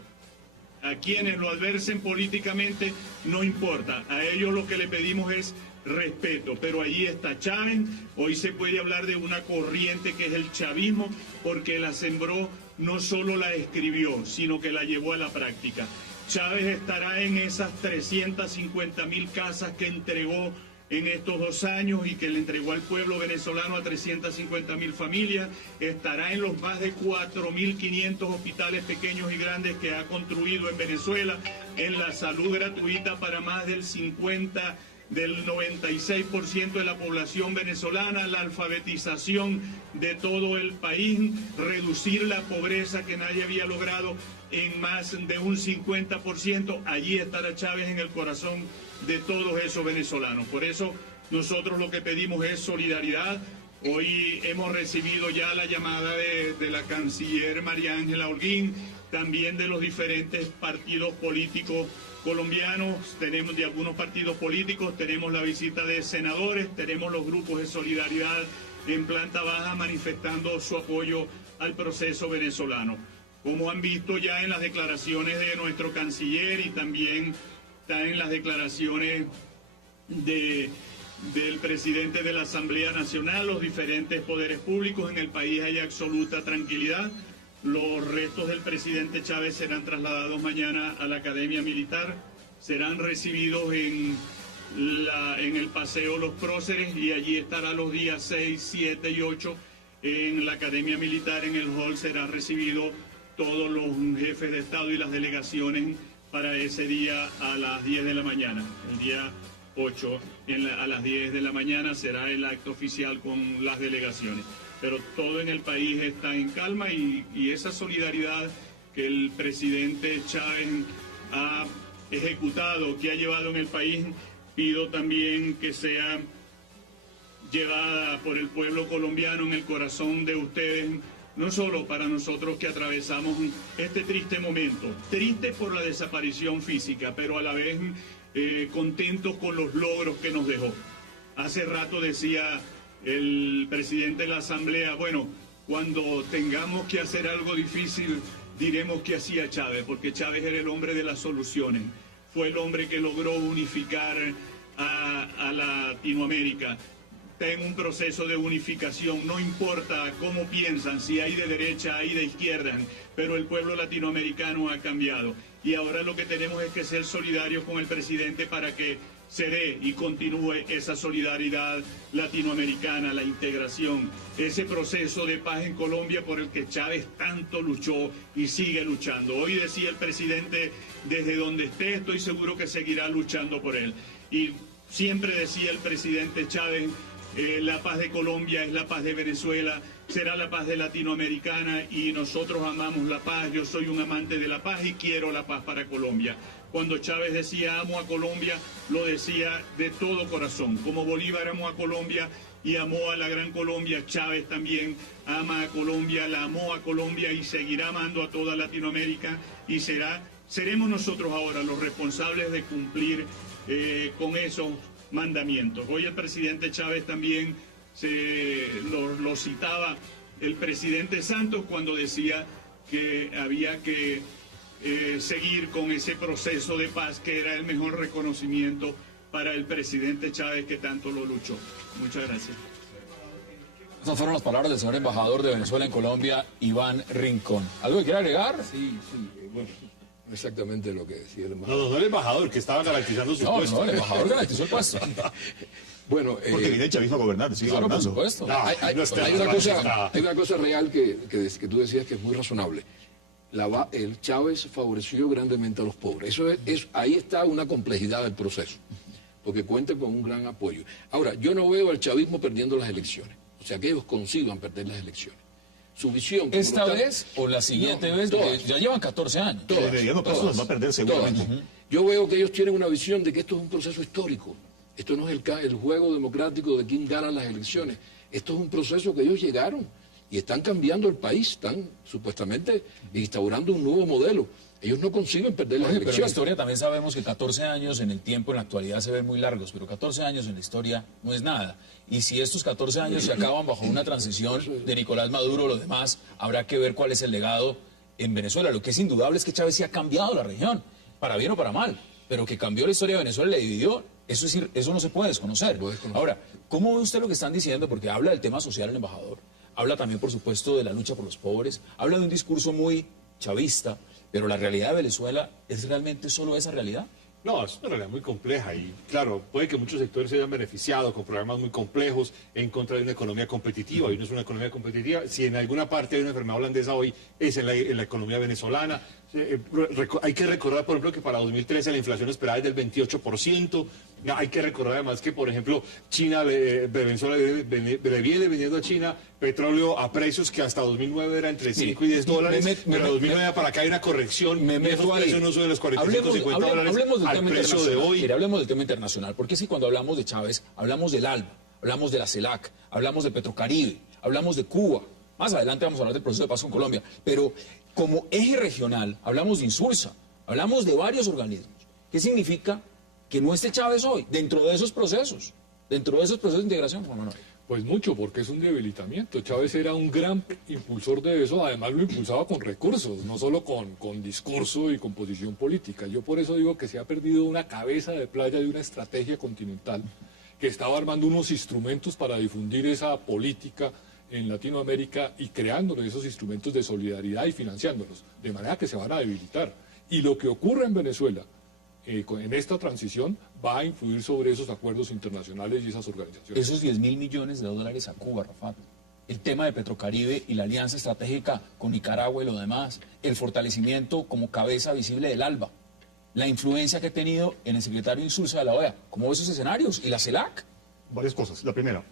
A quienes lo adversen políticamente no importa, a ellos lo que le pedimos es respeto, pero allí está Chávez. Hoy se puede hablar de una corriente que es el chavismo, porque la sembró, no solo la escribió, sino que la llevó a la práctica. Chávez estará en esas 350.000 casas que entregó en estos 2 años y que le entregó al pueblo venezolano a 350.000 familias, estará en los más de 4.500 hospitales pequeños y grandes que ha construido en Venezuela, en la salud gratuita para más del 50 del 96% de la población venezolana, la alfabetización de todo el país, reducir la pobreza que nadie había logrado en más de un 50%. Allí estará Chávez en el corazón de todos esos venezolanos. Por eso nosotros lo que pedimos es solidaridad. Hoy hemos recibido ya la llamada de la canciller María Ángela Holguín, también de los diferentes partidos políticos colombianos, tenemos de algunos partidos políticos, tenemos la visita de senadores, tenemos los grupos de solidaridad en planta baja manifestando su apoyo al proceso venezolano. Como han visto ya en las declaraciones de nuestro canciller y también está en las declaraciones del presidente de la Asamblea Nacional, los diferentes poderes públicos en el país hay absoluta tranquilidad. Los restos del presidente Chávez serán trasladados mañana a la Academia Militar, serán recibidos en el Paseo Los Próceres y allí estará los días 6, 7 y 8 en la Academia Militar. En el hall será recibido todos los jefes de Estado y las delegaciones para ese día a las 10 de la mañana. El día 8 a las 10 de la mañana será el acto oficial con las delegaciones. Pero todo en el país está en calma y esa solidaridad que el presidente Chávez ha ejecutado, que ha llevado en el país, pido también que sea llevada por el pueblo colombiano en el corazón de ustedes, no solo para nosotros que atravesamos este triste momento, triste por la desaparición física, pero a la vez contentos con los logros que nos dejó. Hace rato decía el presidente de la Asamblea, bueno, cuando tengamos que hacer algo difícil, diremos que hacía Chávez, porque Chávez era el hombre de las soluciones. Fue el hombre que logró unificar a Latinoamérica. Está en un proceso de unificación, no importa cómo piensan, si hay de derecha, hay de izquierda, pero el pueblo latinoamericano ha cambiado. Y ahora lo que tenemos es que ser solidarios con el presidente para que se dé y continúe esa solidaridad latinoamericana, la integración, ese proceso de paz en Colombia por el que Chávez tanto luchó y sigue luchando. Hoy decía el presidente, desde donde esté, estoy seguro que seguirá luchando por él. Y siempre decía el presidente Chávez, la paz de Colombia es la paz de Venezuela, será la paz de Latinoamericana y nosotros amamos la paz, yo soy un amante de la paz y quiero la paz para Colombia. Cuando Chávez decía amo a Colombia, lo decía de todo corazón. Como Bolívar amó a Colombia y amó a la gran Colombia, Chávez también ama a Colombia, la amó a Colombia y seguirá amando a toda Latinoamérica y seremos nosotros ahora los responsables de cumplir con esos mandamientos. Hoy el presidente Chávez también lo citaba el presidente Santos cuando decía que había que seguir con ese proceso de paz que era el mejor reconocimiento para el presidente Chávez que tanto lo luchó. Muchas gracias. Esas fueron las palabras del señor embajador de Venezuela en Colombia, Iván Rincón. ¿Algo que quiera agregar? Sí, bueno, exactamente lo que decía el embajador. No el embajador, que estaba garantizando su puesto. No, el embajador garantizó el puesto. Bueno, porque viene el chavismo a gobernar, sigue gobernando. Por supuesto. Hay una cosa real que tú decías que es muy razonable. El Chávez favoreció grandemente a los pobres. Ahí está una complejidad del proceso, porque cuenta con un gran apoyo. Ahora, yo no veo al chavismo perdiendo las elecciones, o sea, que ellos consigan perder las elecciones. Su visión... ¿Esta vez o la siguiente vez? Porque ya llevan 14 años. Todas va a perder seguramente. Yo veo que ellos tienen una visión de que esto es un proceso histórico. Esto no es el juego democrático de quién gana las elecciones. Esto es un proceso que ellos llegaron y están cambiando el país, están supuestamente instaurando un nuevo modelo. Ellos no consiguen perder las elecciones. Pero en la historia también sabemos que 14 años en el tiempo, en la actualidad, se ven muy largos, pero 14 años en la historia no es nada. Y si estos 14 años se acaban bajo una transición de Nicolás Maduro, lo demás, habrá que ver cuál es el legado en Venezuela. Lo que es indudable es que Chávez sí ha cambiado la región, para bien o para mal, pero que cambió la historia de Venezuela y la dividió, eso no se puede desconocer. Ahora, ¿cómo ve usted lo que están diciendo? Porque habla del tema social el embajador, habla también, por supuesto, de la lucha por los pobres, habla de un discurso muy chavista, pero la realidad de Venezuela es realmente solo esa realidad. No, es una realidad muy compleja y claro, puede que muchos sectores se hayan beneficiado con programas muy complejos en contra de una economía competitiva. Hoy no es una economía competitiva. Si en alguna parte hay una enfermedad holandesa hoy, es en la economía venezolana. Hay que recordar, por ejemplo, que para 2013 la inflación esperada es del 28%. Hay que recordar además que, por ejemplo, Venezuela le viene vendiendo a China petróleo a precios que hasta 2009 era entre 5 y 10 dólares, pero 2009 para acá hay una corrección y esos precios no suben los 45, 50 dólares al precio de hoy. Mira, hablemos del tema internacional, porque si cuando hablamos de Chávez, hablamos del ALBA, hablamos de la CELAC, hablamos de Petrocaribe, hablamos de Cuba. Más adelante vamos a hablar del proceso de paz con Colombia, pero como eje regional hablamos de Insulsa, hablamos de varios organismos. ¿Qué significa que no esté Chávez hoy dentro de esos procesos de integración, Juan Manuel? Pues mucho, porque es un debilitamiento. Chávez era un gran impulsor de eso, además lo impulsaba con recursos, no solo con discurso y con posición política. Yo por eso digo que se ha perdido una cabeza de playa de una estrategia continental que estaba armando unos instrumentos para difundir esa política en Latinoamérica y creando esos instrumentos de solidaridad y financiándolos, de manera que se van a debilitar. Y lo que ocurre en Venezuela en esta transición va a influir sobre esos acuerdos internacionales y esas organizaciones. Esos 10.000 millones de dólares a Cuba, Rafael, el tema de Petrocaribe y la alianza estratégica con Nicaragua y lo demás, el fortalecimiento como cabeza visible del ALBA, la influencia que ha tenido en el secretario Insulza de la OEA, ¿cómo ve esos escenarios? ¿Y la CELAC? Varias cosas. La primera,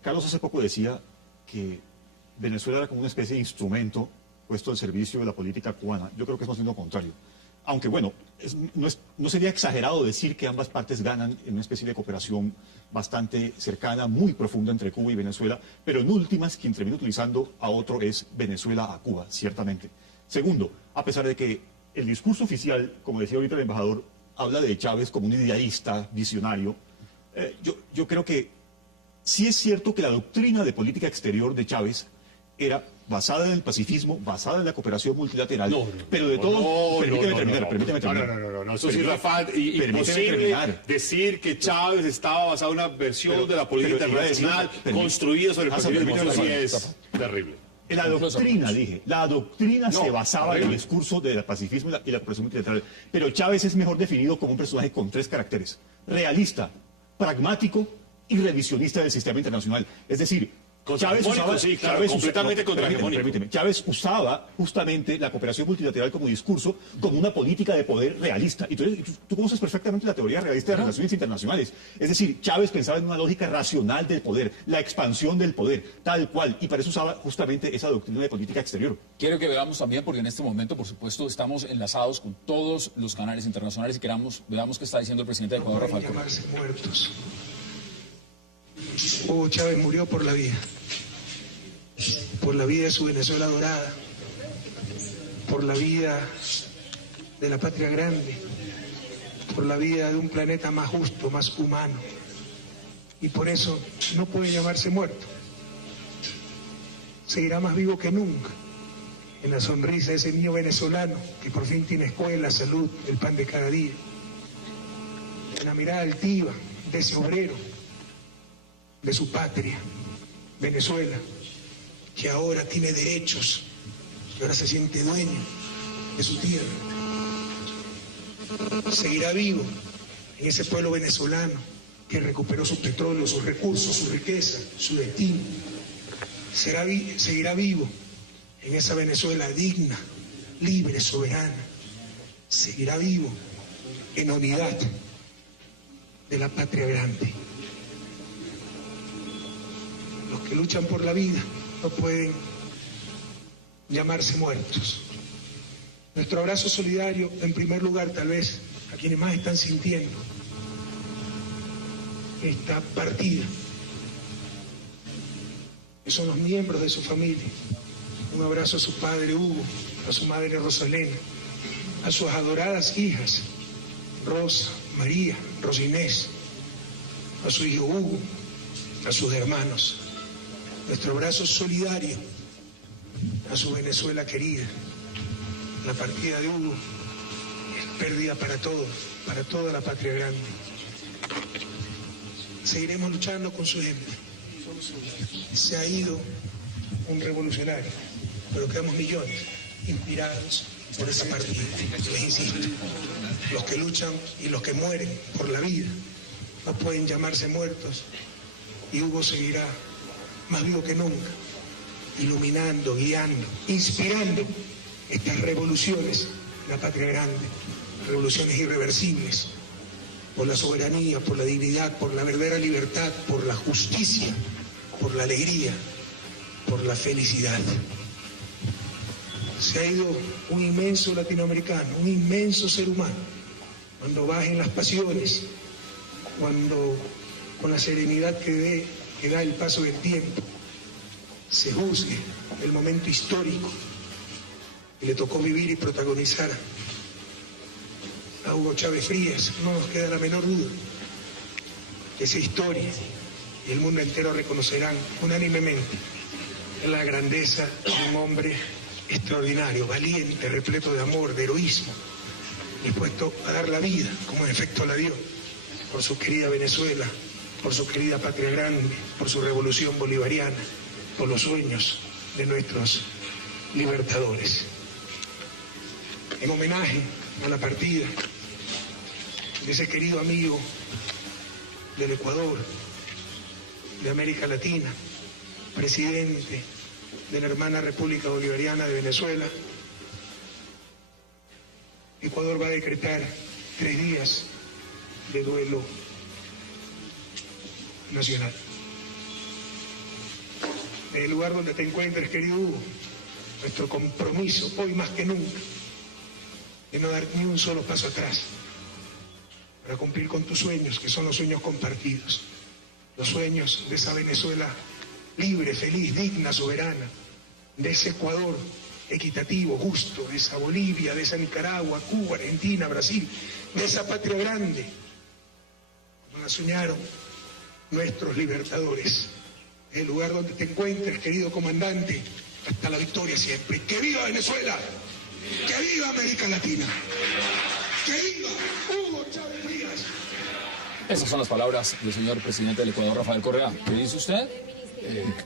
Carlos hace poco decía que Venezuela era como una especie de instrumento puesto al servicio de la política cubana. Yo creo que es más bien lo contrario. Aunque bueno, no sería exagerado decir que ambas partes ganan en una especie de cooperación bastante cercana, muy profunda entre Cuba y Venezuela, pero en últimas quien termina utilizando a otro es Venezuela a Cuba, ciertamente. Segundo, a pesar de que el discurso oficial, como decía ahorita el embajador, habla de Chávez como un idealista, visionario, yo creo que sí es cierto que la doctrina de política exterior de Chávez era basada en el pacifismo, basada en la cooperación multilateral, pero de todos... Permíteme terminar. No, eso sí, Rafael, imposible decir que Chávez estaba basado en una versión de la política internacional construida sobre el pacifismo. Eso sí es terrible. La doctrina se basaba en el discurso del pacifismo y la cooperación multilateral, pero Chávez es mejor definido como un personaje con 3 caracteres: realista, pragmático y revisionista del sistema internacional. Es decir, Chávez usaba justamente la cooperación multilateral como discurso, como una política de poder realista. Y tú conoces perfectamente la teoría realista de relaciones internacionales. Es decir, Chávez pensaba en una lógica racional del poder, la expansión del poder, tal cual. Y para eso usaba justamente esa doctrina de política exterior. Quiero que veamos también, porque en este momento, por supuesto, estamos enlazados con todos los canales internacionales y veamos qué está diciendo el presidente de Ecuador, Rafael Correa. Muertos. Hugo Chávez murió por la vida de su Venezuela dorada, por la vida de la patria grande, por la vida de un planeta más justo, más humano, y por eso no puede llamarse muerto. Seguirá más vivo que nunca, en la sonrisa de ese niño venezolano que por fin tiene escuela, salud, el pan de cada día, en la mirada altiva de ese obrero de su patria, Venezuela, que ahora tiene derechos, que ahora se siente dueño de su tierra. Seguirá vivo en ese pueblo venezolano que recuperó su petróleo, sus recursos, su riqueza, su destino. Seguirá vivo en esa Venezuela digna, libre, soberana. Seguirá vivo en la unidad de la patria grande. Los que luchan por la vida no pueden llamarse muertos. Nuestro abrazo solidario, en primer lugar, tal vez, a quienes más están sintiendo esta partida, que son los miembros de su familia. Un abrazo a su padre Hugo, a su madre Rosalena, a sus adoradas hijas, Rosa, María, Rosa Inés, a su hijo Hugo, a sus hermanos. Nuestro abrazo solidario a su Venezuela querida. La partida de Hugo es pérdida para todos, para toda la patria grande. Seguiremos luchando con su gente. Se ha ido un revolucionario, pero quedamos millones inspirados por esa partida. Les insisto, los que luchan y los que mueren por la vida no pueden llamarse muertos, y Hugo seguirá más vivo que nunca, iluminando, guiando, inspirando estas revoluciones en la patria grande, revoluciones irreversibles, por la soberanía, por la dignidad, por la verdadera libertad, por la justicia, por la alegría, por la felicidad. Se ha ido un inmenso latinoamericano, un inmenso ser humano. Cuando bajen las pasiones, cuando con la serenidad que da el paso del tiempo, se juzgue el momento histórico que le tocó vivir y protagonizar a Hugo Chávez Frías, no nos queda la menor duda que esa historia y el mundo entero reconocerán unánimemente la grandeza de un hombre extraordinario, valiente, repleto de amor, de heroísmo, dispuesto a dar la vida, como en efecto la dio, por su querida Venezuela, por su querida patria grande, por su revolución bolivariana, por los sueños de nuestros libertadores. En homenaje a la partida de ese querido amigo del Ecuador, de América Latina, presidente de la hermana República Bolivariana de Venezuela, Ecuador va a decretar 3 días de duelo nacional. En el lugar donde te encuentres, querido Hugo, nuestro compromiso, hoy más que nunca, de no dar ni un solo paso atrás para cumplir con tus sueños, que son los sueños compartidos, los sueños de esa Venezuela libre, feliz, digna, soberana, de ese Ecuador equitativo, justo, de esa Bolivia, de esa Nicaragua, Cuba, Argentina, Brasil, de esa patria grande, como la soñaron nuestros libertadores. El lugar donde te encuentres, querido comandante, hasta la victoria siempre. ¡Que viva Venezuela! ¡Que viva América Latina! ¡Que viva Hugo Chávez Frías! Esas son las palabras del señor presidente del Ecuador, Rafael Correa. ¿Qué dice usted?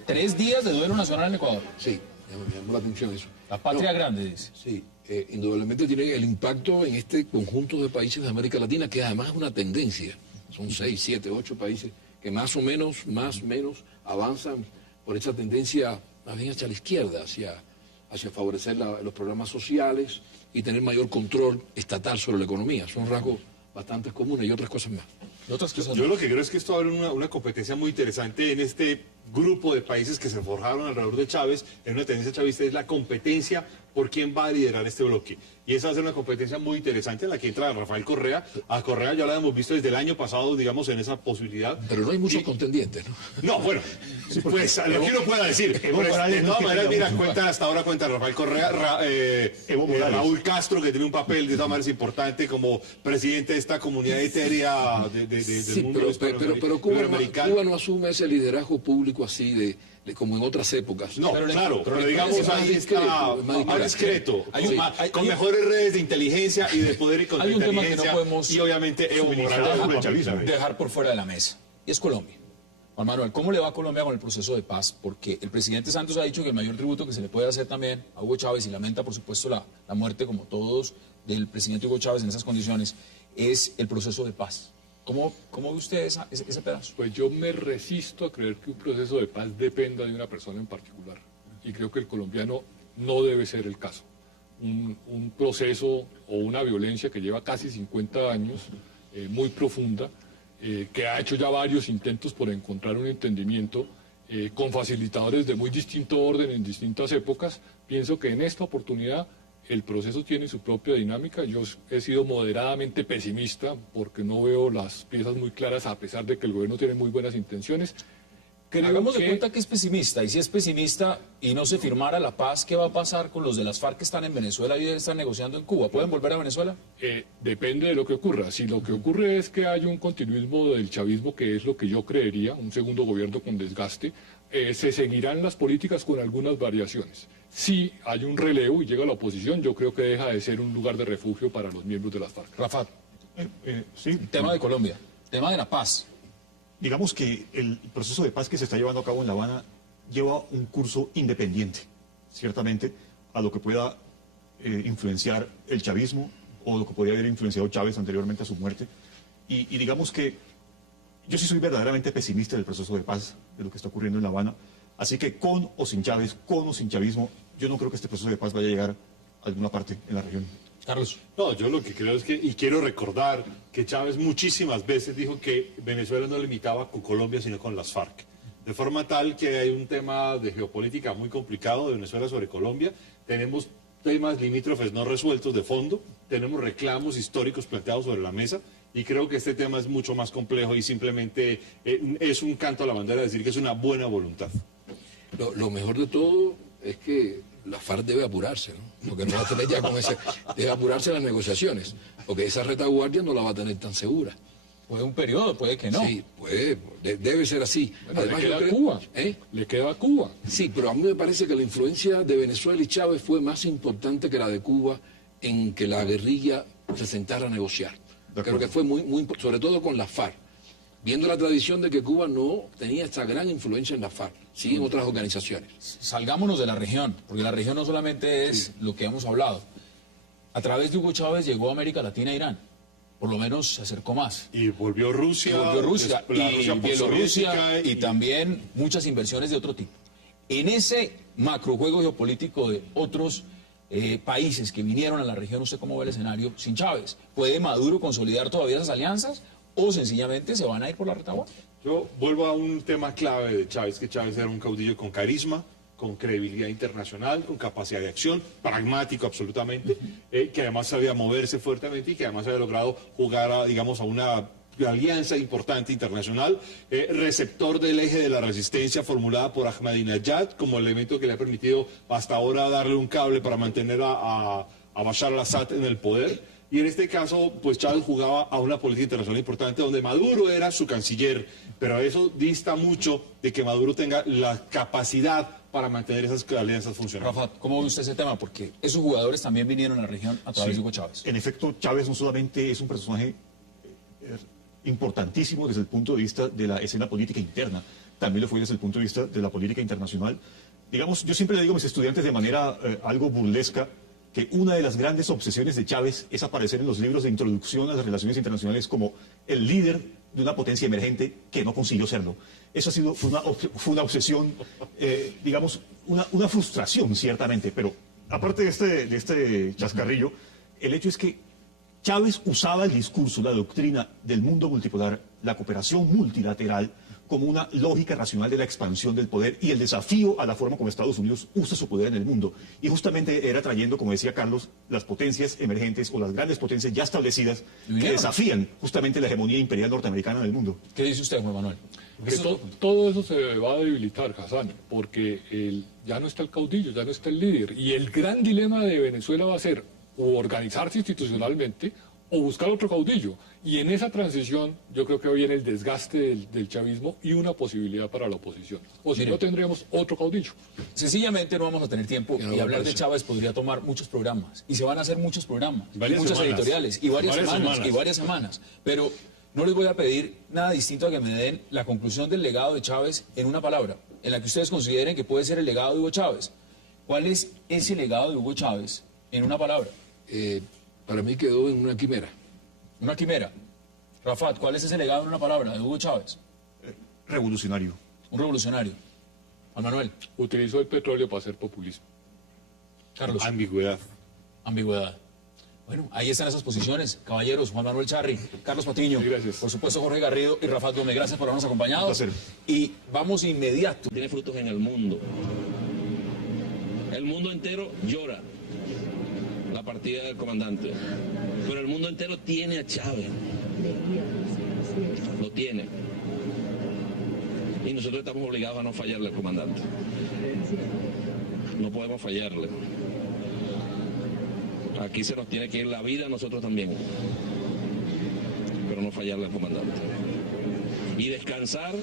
3 días de duelo nacional en Ecuador. Sí, me llamó la atención eso. La patria grande, dice. Sí, indudablemente tiene el impacto en este conjunto de países de América Latina, que además es una tendencia. Son 6, 7, 8 países que más o menos avanzan por esa tendencia más bien hacia la izquierda, hacia favorecer los programas sociales y tener mayor control estatal sobre la economía. Son rasgos bastante comunes y otras cosas más. Yo lo que creo es que esto abre una competencia muy interesante en este grupo de países que se forjaron alrededor de Chávez, en una tendencia chavista, es la competencia por quién va a liderar este bloque. Y esa va a ser una competencia muy interesante en la que entra Rafael Correa. A Correa ya la hemos visto desde el año pasado, digamos, en esa posibilidad. Pero no hay muchos contendientes, ¿no? No, bueno, pues lo que uno pueda decir. Pues, de todas maneras, mira, hasta ahora cuenta Rafael Correa, Raúl Castro, que tiene un papel de todas maneras importante como presidente de esta comunidad etérea del mundo pero Cuba no asume ese liderazgo público así de como en otras épocas. No, claro, pero digamos ahí está más discreto, con mejores redes de inteligencia y de poder y contrainteligencia. Hay un tema que no podemos y obviamente dejar por fuera de la mesa, y es Colombia. Juan Manuel, ¿cómo le va a Colombia con el proceso de paz? Porque el presidente Santos ha dicho que el mayor tributo que se le puede hacer también a Hugo Chávez, y lamenta por supuesto la muerte, como todos, del presidente Hugo Chávez en esas condiciones, es el proceso de paz. ¿Cómo ve usted ese pedazo? Pues yo me resisto a creer que un proceso de paz dependa de una persona en particular. Y creo que el colombiano no debe ser el caso. Un proceso o una violencia que lleva casi 50 años, muy profunda, que ha hecho ya varios intentos por encontrar un entendimiento con facilitadores de muy distinto orden en distintas épocas. Pienso que en esta oportunidad el proceso tiene su propia dinámica. Yo he sido moderadamente pesimista porque no veo las piezas muy claras, a pesar de que el gobierno tiene muy buenas intenciones. Hagamos de cuenta que es pesimista, y si es pesimista y no se firmara la paz, ¿qué va a pasar con los de las FARC que están en Venezuela y están negociando en Cuba? ¿Pueden volver a Venezuela? Depende de lo que ocurra. Si lo que ocurre es que hay un continuismo del chavismo, que es lo que yo creería, un segundo gobierno con desgaste, se seguirán las políticas con algunas variaciones. Si hay un relevo y llega la oposición, yo creo que deja de ser un lugar de refugio para los miembros de las FARC. Rafa, sí. El tema de Colombia, el tema de la paz. Digamos que el proceso de paz que se está llevando a cabo en La Habana lleva un curso independiente, ciertamente, a lo que pueda influenciar el chavismo o lo que podría haber influenciado Chávez anteriormente a su muerte. Y digamos que yo sí soy verdaderamente pesimista del proceso de paz, de lo que está ocurriendo en La Habana. Así que con o sin Chávez, con o sin chavismo, yo no creo que este proceso de paz vaya a llegar alguna parte en la región. Carlos. No, yo lo que creo es que, y quiero recordar que Chávez muchísimas veces dijo que Venezuela no limitaba con Colombia, sino con las FARC. De forma tal que hay un tema de geopolítica muy complicado de Venezuela sobre Colombia. Tenemos temas limítrofes no resueltos de fondo, tenemos reclamos históricos planteados sobre la mesa, y creo que este tema es mucho más complejo y simplemente es un canto a la bandera decir que es una buena voluntad. Lo mejor de todo es que la FARC debe apurarse, ¿no? Porque no va a tener ya con ese... Debe apurarse las negociaciones, porque esa retaguardia no la va a tener tan segura. Puede un periodo, puede que no. Sí, puede, debe ser así. Bueno, Además, le queda yo creo- Cuba. ¿Eh? Le queda Cuba. Sí, pero a mí me parece que la influencia de Venezuela y Chávez fue más importante que la de Cuba en que la guerrilla se sentara a negociar. Creo que fue muy, sobre todo con la FARC, viendo la tradición de que Cuba no tenía esta gran influencia en la FARC, sí en otras organizaciones. Salgámonos de la región, porque la región no solamente es lo que hemos hablado. A través de Hugo Chávez llegó a América Latina e Irán. Por lo menos se acercó más. Y volvió Rusia, La Rusia y Bielorrusia postsoviética y también muchas inversiones de otro tipo. En ese macrojuego geopolítico de otros países que vinieron a la región, ¿usted cómo ve el escenario sin Chávez? ¿Puede Maduro consolidar todavía esas alianzas o sencillamente se van a ir por la retaguardia? Yo vuelvo a un tema clave de Chávez, que Chávez era un caudillo con carisma, con credibilidad internacional, con capacidad de acción, pragmático absolutamente, que además sabía moverse fuertemente y que además había logrado jugar a, digamos, a una alianza importante internacional, receptor del eje de la resistencia formulada por Ahmadinejad como elemento que le ha permitido hasta ahora darle un cable para mantener a Bashar al-Assad en el poder. Y en este caso, pues Chávez jugaba a una política internacional importante donde Maduro era su canciller, pero eso dista mucho de que Maduro tenga la capacidad para mantener esas alianzas funcionando. Rafa, ¿cómo ve usted ese tema? Porque esos jugadores también vinieron a la región a través de Hugo Chávez. En efecto, Chávez no solamente es un personaje importantísimo desde el punto de vista de la escena política interna, también lo fue desde el punto de vista de la política internacional. Digamos, yo siempre le digo a mis estudiantes de manera algo burlesca que una de las grandes obsesiones de Chávez es aparecer en los libros de introducción a las relaciones internacionales como el líder de una potencia emergente que no consiguió serlo. Eso fue una obsesión, digamos, una frustración, ciertamente. Pero aparte de este chascarrillo, el hecho es que Chávez usaba el discurso, la doctrina del mundo multipolar, la cooperación multilateral, como una lógica racional de la expansión del poder y el desafío a la forma como Estados Unidos usa su poder en el mundo. Y justamente era trayendo, como decía Carlos, las potencias emergentes o las grandes potencias ya establecidas que desafían justamente la hegemonía imperial norteamericana en el mundo. ¿Qué dice usted, Juan Manuel? Todo eso se va a debilitar, Hassan, porque ya no está el caudillo, ya no está el líder. Y el gran dilema de Venezuela va a ser o organizarse institucionalmente o buscar otro caudillo. Y en esa transición yo creo que viene el desgaste del chavismo y una posibilidad para la oposición. O si no, tendríamos otro caudillo. Sencillamente no vamos a tener tiempo y hablar de Chávez podría tomar muchos programas. Y se van a hacer muchos programas, y muchas editoriales, y varias semanas. Pero no les voy a pedir nada distinto a que me den la conclusión del legado de Chávez en una palabra, en la que ustedes consideren que puede ser el legado de Hugo Chávez. ¿Cuál es ese legado de Hugo Chávez en una palabra? Para mí quedó en una quimera. Una quimera. Rafat, ¿cuál es ese legado en una palabra de Hugo Chávez? Revolucionario. Un revolucionario. Juan Manuel. Utilizó el petróleo para hacer populismo. Carlos. Ambigüedad. Ambigüedad. Bueno, ahí están esas posiciones. Caballeros, Juan Manuel Charri, Carlos Patiño, por supuesto Jorge Garrido y Rafat Gómez. Gracias por habernos acompañado. Y vamos inmediato. Tiene frutos en el mundo. El mundo entero llora la partida del comandante, pero el mundo entero tiene a Chávez, lo tiene, y nosotros estamos obligados a no fallarle al comandante, no podemos fallarle, aquí se nos tiene que ir la vida a nosotros también, pero no fallarle al comandante, y descansar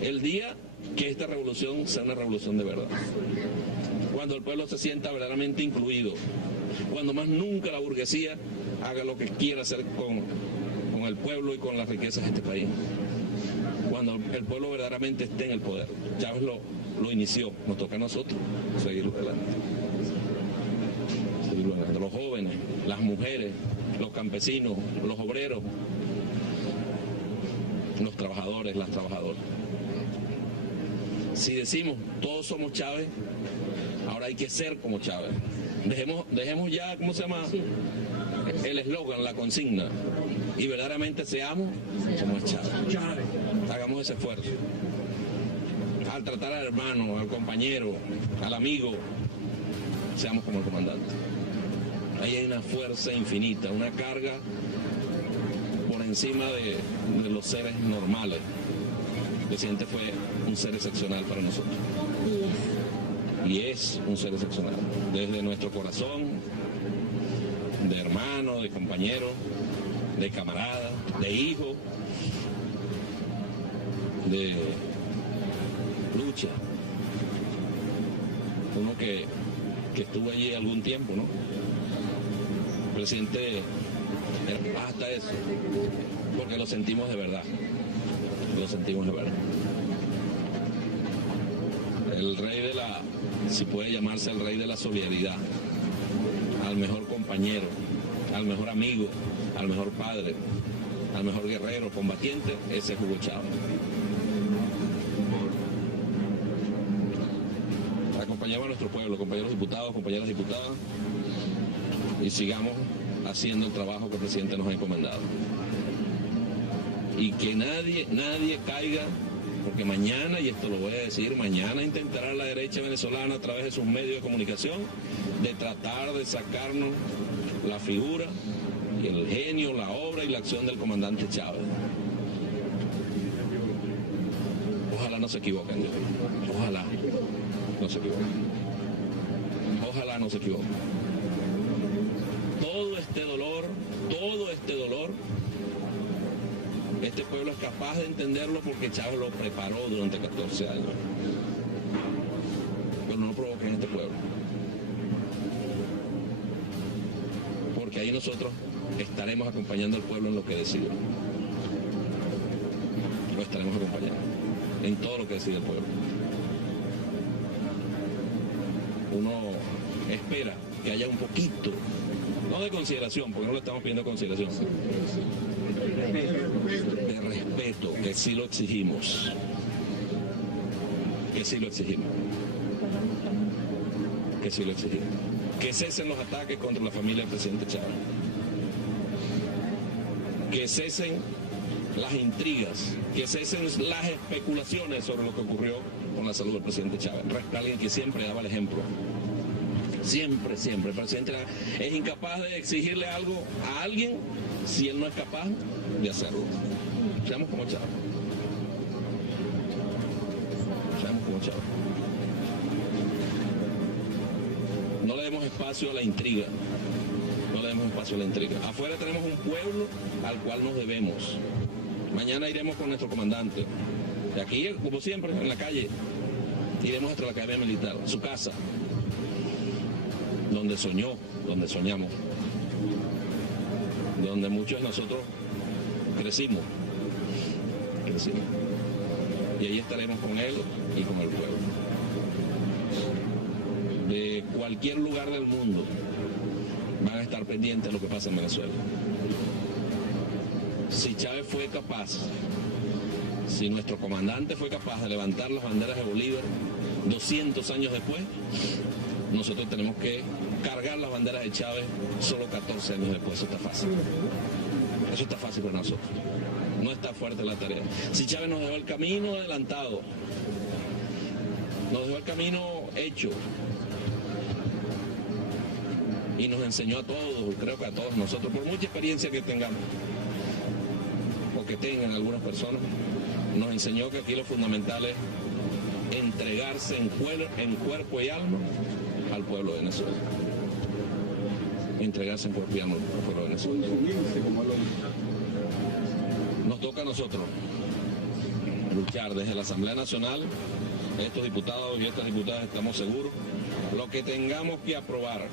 el día que esta revolución sea una revolución de verdad, cuando el pueblo se sienta verdaderamente incluido, cuando más nunca la burguesía haga lo que quiera hacer con el pueblo y con las riquezas de este país. Cuando el pueblo verdaderamente esté en el poder. Chávez lo inició, nos toca a nosotros seguirlo adelante. Los jóvenes, las mujeres, los campesinos, los obreros, los trabajadores, las trabajadoras. Si decimos todos somos Chávez, ahora hay que ser como Chávez. Dejemos ya, ¿cómo se llama? El eslogan, la consigna. Y verdaderamente seamos como es Chávez. Hagamos ese esfuerzo. Al tratar al hermano, al compañero, al amigo, seamos como el comandante. Ahí hay una fuerza infinita, una carga por encima de los seres normales. El presidente fue un ser excepcional para nosotros. Y es un ser excepcional. Desde nuestro corazón, de hermano, de compañero, de camarada, de hijo, de lucha. Uno que estuvo allí algún tiempo, ¿no? El presidente, hasta eso, porque lo sentimos de verdad. Lo sentimos de verdad. El rey de la, si puede llamarse el rey de la solidaridad, al mejor compañero, al mejor amigo, al mejor padre, al mejor guerrero, combatiente, ese es Hugo Chávez. Acompañamos a nuestro pueblo, compañeros diputados, compañeras diputadas, y sigamos haciendo el trabajo que el presidente nos ha encomendado. Y que nadie caiga, porque mañana, y esto lo voy a decir, mañana intentará la derecha venezolana a través de sus medios de comunicación de tratar de sacarnos la figura, y el genio, la obra y la acción del comandante Chávez. Ojalá no se equivoquen, ojalá no se equivoquen. Ojalá no se equivoquen. Todo este dolor, este pueblo es capaz de entenderlo porque Chávez lo preparó durante 14 años. Pero no lo provoquen en este pueblo. Porque ahí nosotros estaremos acompañando al pueblo en lo que decide. Lo estaremos acompañando en todo lo que decide el pueblo. Uno espera que haya un poquito, no de consideración, porque no le estamos pidiendo consideración, de respeto, que sí lo exigimos, que sí lo exigimos, que sí lo exigimos. Que cesen los ataques contra la familia del presidente Chávez, que cesen las intrigas, que cesen las especulaciones sobre lo que ocurrió con la salud del presidente Chávez. Alguien que siempre daba el ejemplo. Siempre. El presidente es incapaz de exigirle algo a alguien si él no es capaz de hacerlo. Seamos como Chávez. Seamos como Chávez. No le demos espacio a la intriga. No le demos espacio a la intriga. Afuera tenemos un pueblo al cual nos debemos. Mañana iremos con nuestro comandante. De aquí, como siempre, en la calle, iremos hasta la Academia Militar, su casa, donde soñó, donde soñamos, donde muchos de nosotros crecimos. Y ahí estaremos con él y con el pueblo. De cualquier lugar del mundo van a estar pendientes de lo que pasa en Venezuela. Si Chávez fue capaz, si nuestro comandante fue capaz de levantar las banderas de Bolívar 200 años después, nosotros tenemos que cargar las banderas de Chávez solo 14 años después. Eso está fácil. Eso está fácil para nosotros. No está fuerte la tarea. Si Chávez nos dejó el camino adelantado, nos dejó el camino hecho, y nos enseñó a todos, creo que a todos nosotros, por mucha experiencia que tengamos, o que tengan algunas personas, nos enseñó que aquí lo fundamental es entregarse en cuerpo y alma al pueblo de Venezuela. Entregarse en cuerpo y alma al pueblo de Venezuela. Nos toca a nosotros luchar desde la Asamblea Nacional. Estos diputados y estas diputadas estamos seguros. Lo que tengamos que aprobar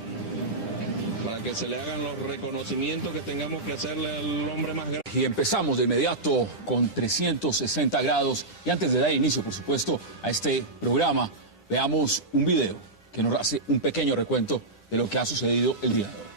para que se le hagan los reconocimientos que tengamos que hacerle al hombre más grande. Y empezamos de inmediato con 360 grados. Y antes de dar inicio, por supuesto, a este programa, veamos un video que nos hace un pequeño recuento de lo que ha sucedido el día de hoy.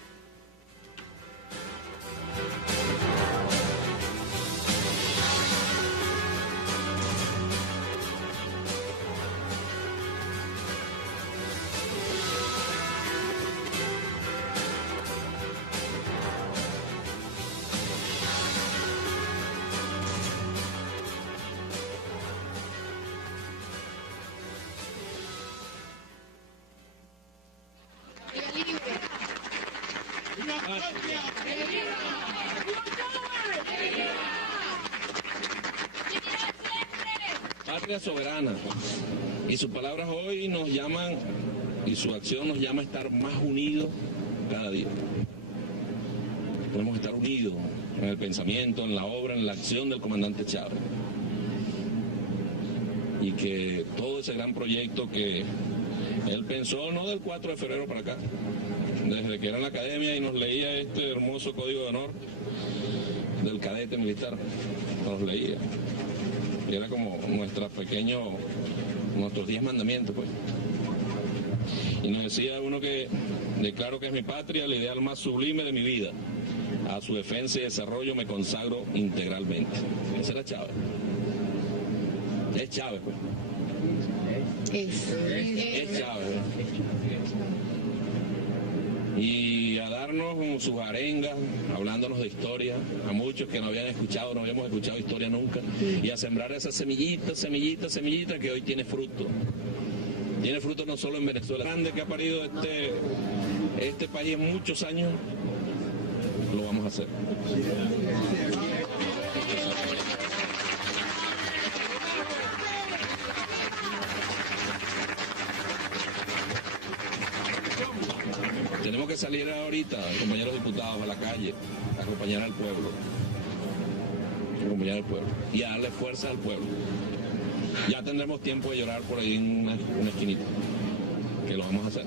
Patria soberana. Y sus palabras hoy nos llaman, y su acción nos llama a estar más unidos cada día. Tenemos que estar unidos en el pensamiento, en la obra, en la acción del comandante Chávez. Y que todo ese gran proyecto que él pensó, no del 4 de febrero para acá, desde que era en la academia y nos leía este hermoso código de honor del cadete militar, nos leía. Y era como nuestros 10 mandamientos, pues. Y nos decía uno que declaro que es mi patria, el ideal más sublime de mi vida. A su defensa y desarrollo me consagro integralmente. Ese era Chávez. Es Chávez, pues. Es Chávez. Y a darnos sus arengas, hablándonos de historia, a muchos que no habíamos escuchado historia nunca, y a sembrar esa semillita que hoy tiene fruto. Tiene fruto no solo en Venezuela, grande que ha parido este país en muchos años, lo vamos a hacer. Tenemos que salir ahorita, compañeros diputados, a la calle, a acompañar al pueblo. Y a darle fuerza al pueblo. Ya tendremos tiempo de llorar por ahí en una esquinita, que lo vamos a hacer,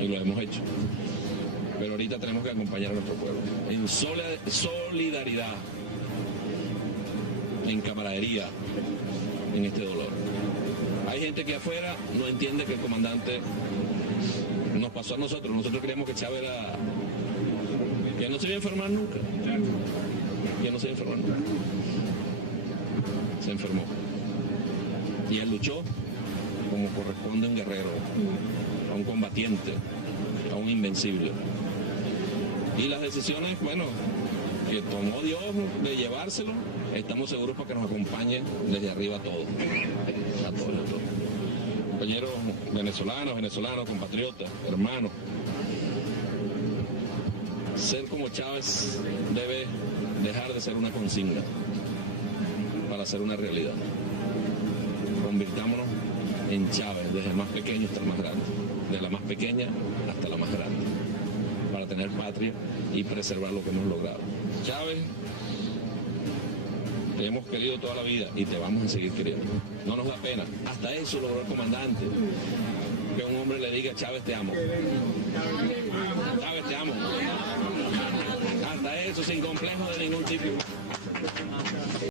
y lo hemos hecho. Pero ahorita tenemos que acompañar a nuestro pueblo, en solidaridad, en camaradería, en este dolor. Hay gente que afuera no entiende que el comandante nos pasó a nosotros. Nosotros creíamos que Chávez era... que no se iba a enfermar nunca. Se enfermó. Y él luchó como corresponde a un guerrero, a un combatiente, a un invencible. Y las decisiones, bueno, que tomó Dios de llevárselo, estamos seguros para que nos acompañe desde arriba a todos. A todos. Compañeros venezolanos, compatriotas, hermanos. Ser como Chávez debe dejar de ser una consigna para ser una realidad. Convirtámonos en Chávez, desde el más pequeño hasta el más grande, de la más pequeña hasta la más grande, para tener patria y preservar lo que hemos logrado. Chávez, te hemos querido toda la vida y te vamos a seguir queriendo. No nos da pena. Hasta eso logró el comandante. Que un hombre le diga, Chávez, te amo. Chávez, te amo. Hasta eso, sin complejo de ningún tipo.